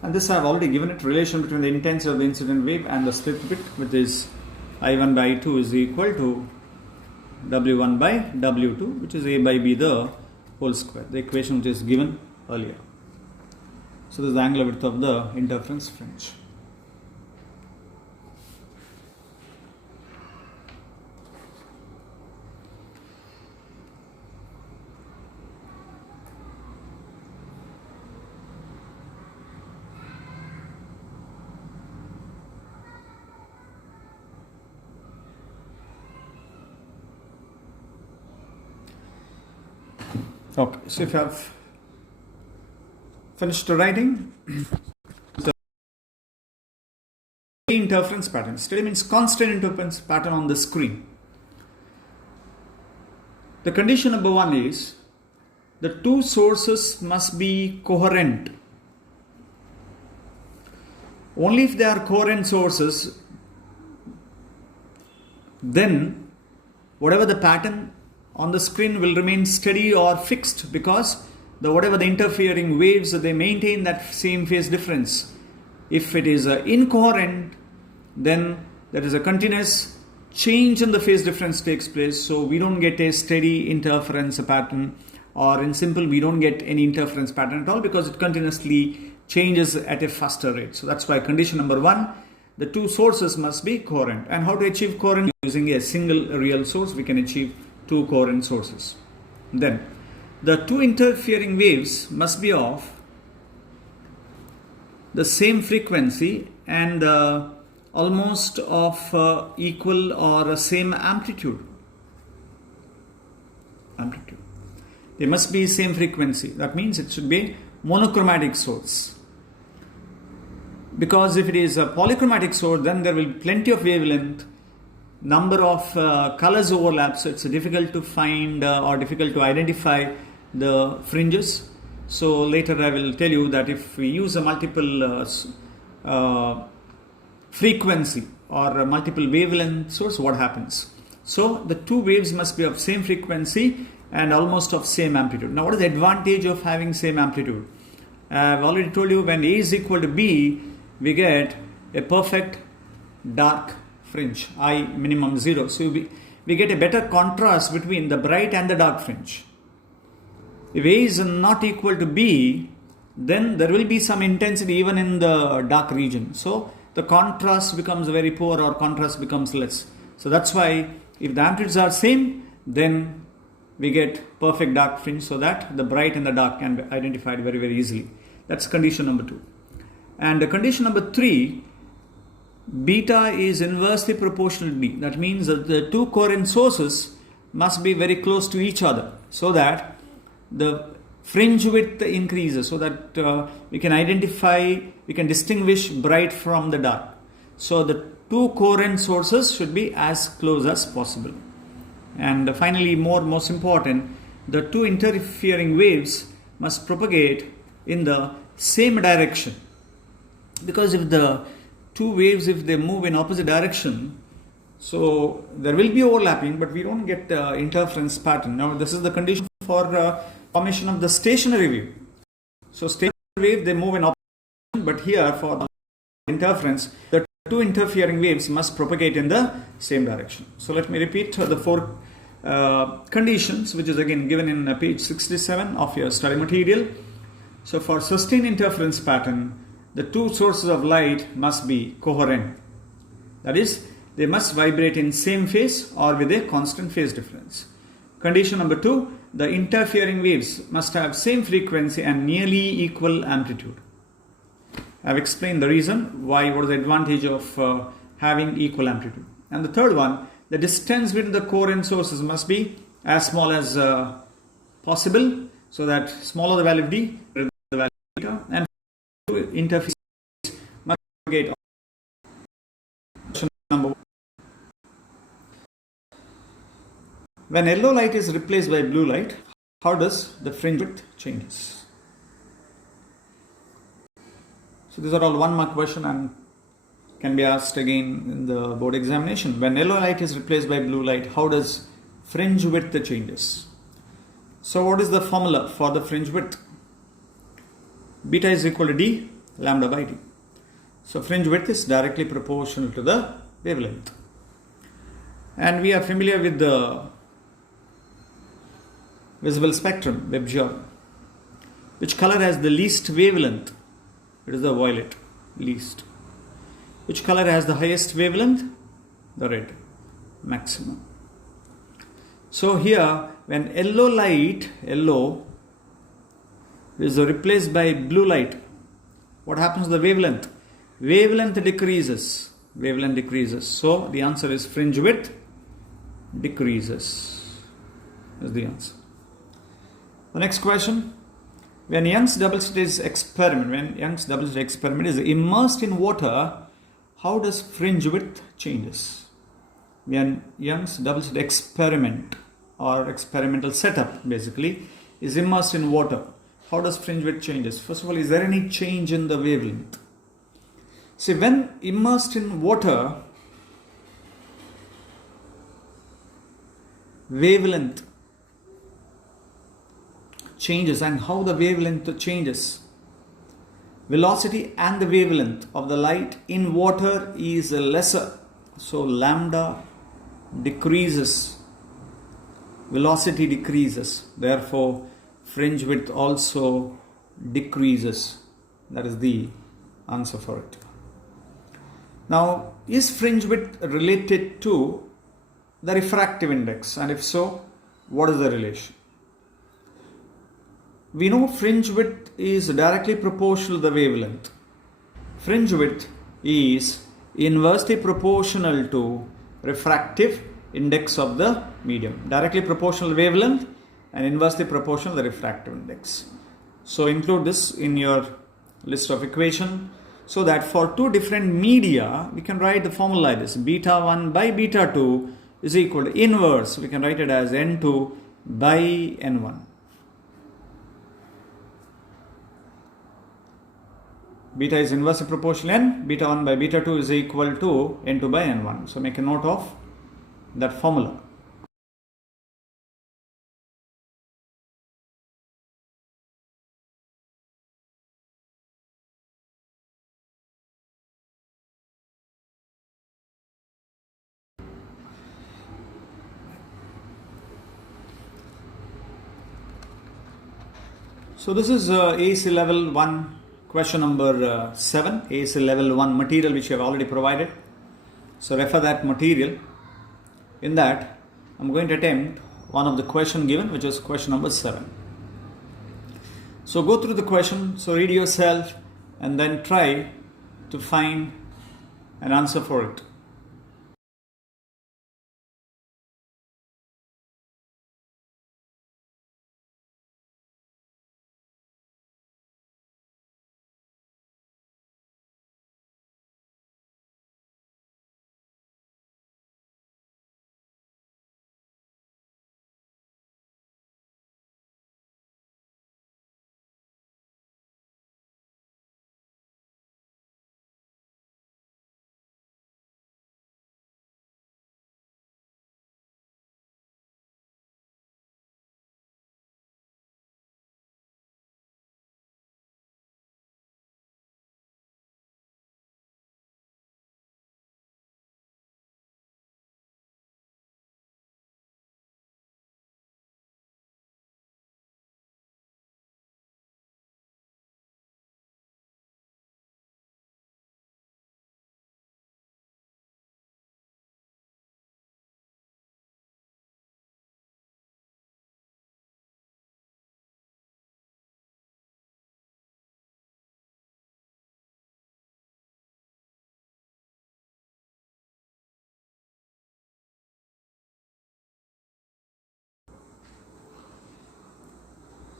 And this I have already given it, relation between the intensity of the incident wave and the slit bit, which is I1 by I2 is equal to W1 by W2, which is A by B the whole square, the equation which is given earlier. So this is the angular width of the interference fringe. Okay, so if you have finished writing, the interference pattern. Steady means constant interference pattern on the screen. The condition number one is the two sources must be coherent. Only if they are coherent sources, then whatever the pattern on the screen will remain steady or fixed, because whatever the interfering waves, they maintain that same phase difference. If it is incoherent, then there is a continuous change in the phase difference takes place, so we don't get a steady interference pattern, or in simple, we don't get any interference pattern at all, because it continuously changes at a faster rate. So that's why condition number one, the two sources must be coherent. And how to achieve coherent? Using a single real source, we can achieve two coherent sources. Then the two interfering waves must be of the same frequency and almost of equal or same amplitude. They must be same frequency. That means it should be monochromatic source. Because if it is a polychromatic source, then there will be plenty of wavelength, number of colors overlap, so it's difficult to find or difficult to identify the fringes. So later I will tell you that if we use a multiple frequency or a multiple wavelength source, what happens? So the two waves must be of same frequency and almost of same amplitude. Now what is the advantage of having same amplitude? I've already told you, when A is equal to B, we get a perfect dark fringe, I minimum 0. So we get a better contrast between the bright and the dark fringe. If A is not equal to B, then there will be some intensity even in the dark region. So the contrast becomes very poor or contrast becomes less. So that's why if the amplitudes are same, then we get perfect dark fringe, so that the bright and the dark can be identified very, very easily. That's condition number 2. And condition number 3, beta is inversely proportional to D. That means that the two coherent sources must be very close to each other, so that the fringe width increases, so that we can distinguish bright from the dark. So the two coherent sources should be as close as possible. And finally, most important, the two interfering waves must propagate in the same direction. Because if the two waves, if they move in opposite direction, so there will be overlapping, but we don't get interference pattern. Now this is the condition for formation of the stationary wave. So stationary wave, they move in opposite direction, but here for the interference, the two interfering waves must propagate in the same direction. So let me repeat the 4 conditions, which is again given in page 67 of your study material. So for sustained interference pattern, the two sources of light must be coherent. That is, they must vibrate in same phase or with a constant phase difference. Condition number 2, the interfering waves must have same frequency and nearly equal amplitude. I have explained the reason why, what is the advantage of having equal amplitude. And the third one, the distance between the coherent sources must be as small as possible, so that smaller the value of D, the value of beta, and interference must propagate. Number 1. When yellow light is replaced by blue light, how does the fringe width changes? So these are all 1 mark question and can be asked again in the board examination. When yellow light is replaced by blue light, how does fringe width changes? So what is the formula for the fringe width? Beta is equal to D lambda by D. So fringe width is directly proportional to the wavelength. And we are familiar with the visible spectrum, Webb geometry. Which color has the least wavelength? It is the violet, least. Which color has the highest wavelength? The red, maximum. So here, when yellow is replaced by blue light, what happens to the wavelength? Wavelength decreases. So the answer is fringe width decreases. Is the answer. The next question. When Young's double-slit experiment is immersed in water, how does fringe width changes? When Young's double-slit experiment or experimental setup basically is immersed in water, how does fringe width changes? First of all, is there any change in the wavelength? See, when immersed in water, wavelength changes. And how the wavelength changes? Velocity and the wavelength of the light in water is lesser. So lambda decreases. Velocity decreases. Therefore, fringe width also decreases. That is the answer for it. Now, is fringe width related to the refractive index? And if so, what is the relation? We know fringe width is directly proportional to the wavelength. Fringe width is inversely proportional to refractive index of the medium. Directly proportional to wavelength and inversely proportional to the refractive index. So include this in your list of equation, so that for two different media, we can write the formula like this. Beta 1 by beta 2 is equal to inverse. We can write it as N2 by N1. Beta is inversely proportional N. Beta 1 by beta 2 is equal to N2 by N1. So make a note of that formula. So this is AEC level 1 question number 7, AEC level 1 material which you have already provided. So refer that material. In that I'm going to attempt one of the question given, which is question number 7. So go through the question, so read yourself and then try to find an answer for it.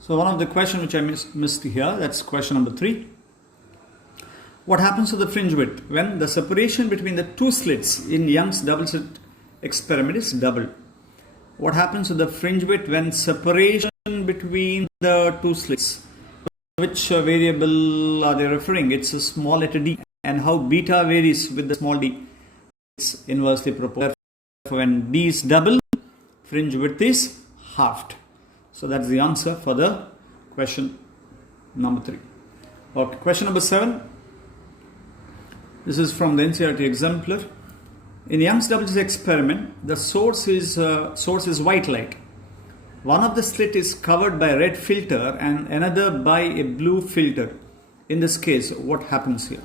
So one of the question which I missed here, that's question number 3. What happens to the fringe width when the separation between the two slits in Young's double slit experiment is doubled? What happens to the fringe width when separation between the two slits? Which variable are they referring? It's a small letter d, and how beta varies with the small d. It's inversely proportional. When d is double, fringe width is halved. So that's the answer for the question number 3. Okay, question number 7. This is from the NCERT exemplar. In Young's double slit experiment, the source is white light. One of the slit is covered by a red filter and another by a blue filter. In this case, what happens here?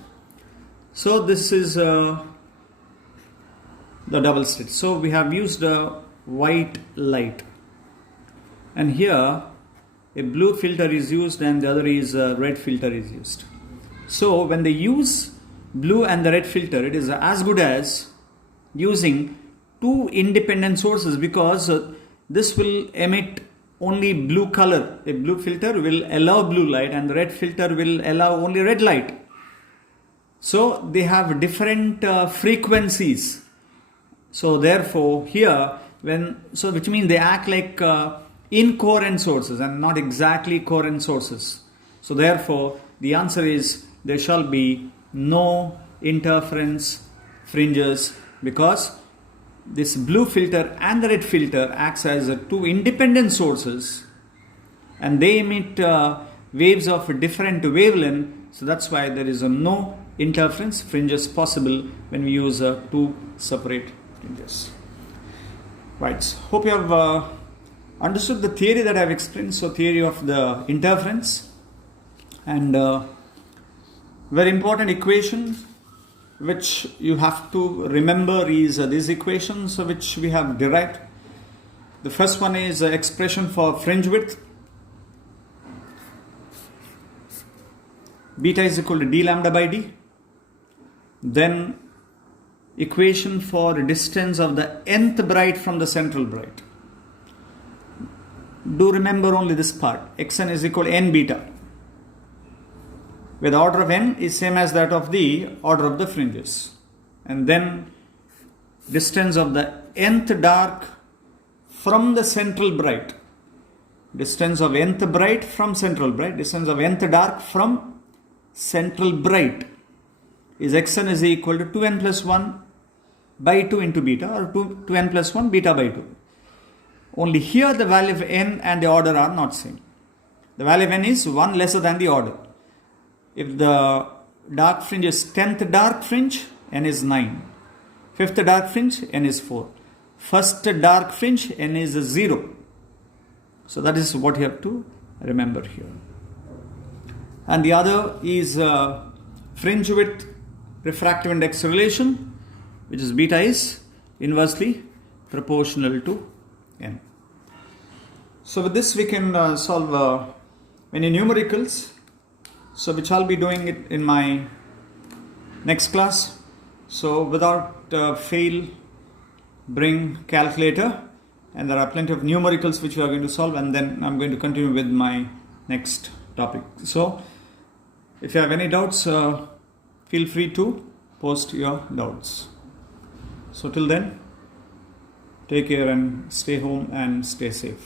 So this is the double slit. So we have used a white light. And here a blue filter is used and the other is a red filter is used. So when they use blue and the red filter, it is as good as using two independent sources, because this will emit only blue color. A blue filter will allow blue light and the red filter will allow only red light. So they have different frequencies. So therefore here which means they act like incoherent sources and not exactly coherent sources. So therefore the answer is there shall be no interference fringes, because this blue filter and the red filter acts as two independent sources and they emit waves of different wavelength. So that's why there is no interference fringes possible when we use two separate fringes. Right, hope you have understood the theory that I have explained. So theory of the interference, and very important equation which you have to remember is these equations which we have derived. The first one is expression for fringe width. Beta is equal to d lambda by d. Then equation for distance of the nth bright from the central bright. Do remember only this part. Xn is equal to n beta, where the order of n is same as that of the order of the fringes. And then distance of the nth dark from the central bright. Distance of nth bright from central bright. Distance of nth dark from central bright is Xn is equal to 2n plus 1 by 2 into beta, or 2n plus 1 beta by 2. Only here the value of n and the order are not same. The value of n is 1 lesser than the order. If the dark fringe is 10th dark fringe, n is 9. 5th dark fringe, n is 4. First dark fringe, n is 0. So that is what you have to remember here. and the other is fringe with refractive index relation, which is beta is inversely proportional to n. So with this we can solve many numericals, so which I'll be doing it in my next class. So without fail, bring calculator, and there are plenty of numericals which we are going to solve, and then I'm going to continue with my next topic. So if you have any doubts, feel free to post your doubts. So till then, take care and stay home and stay safe.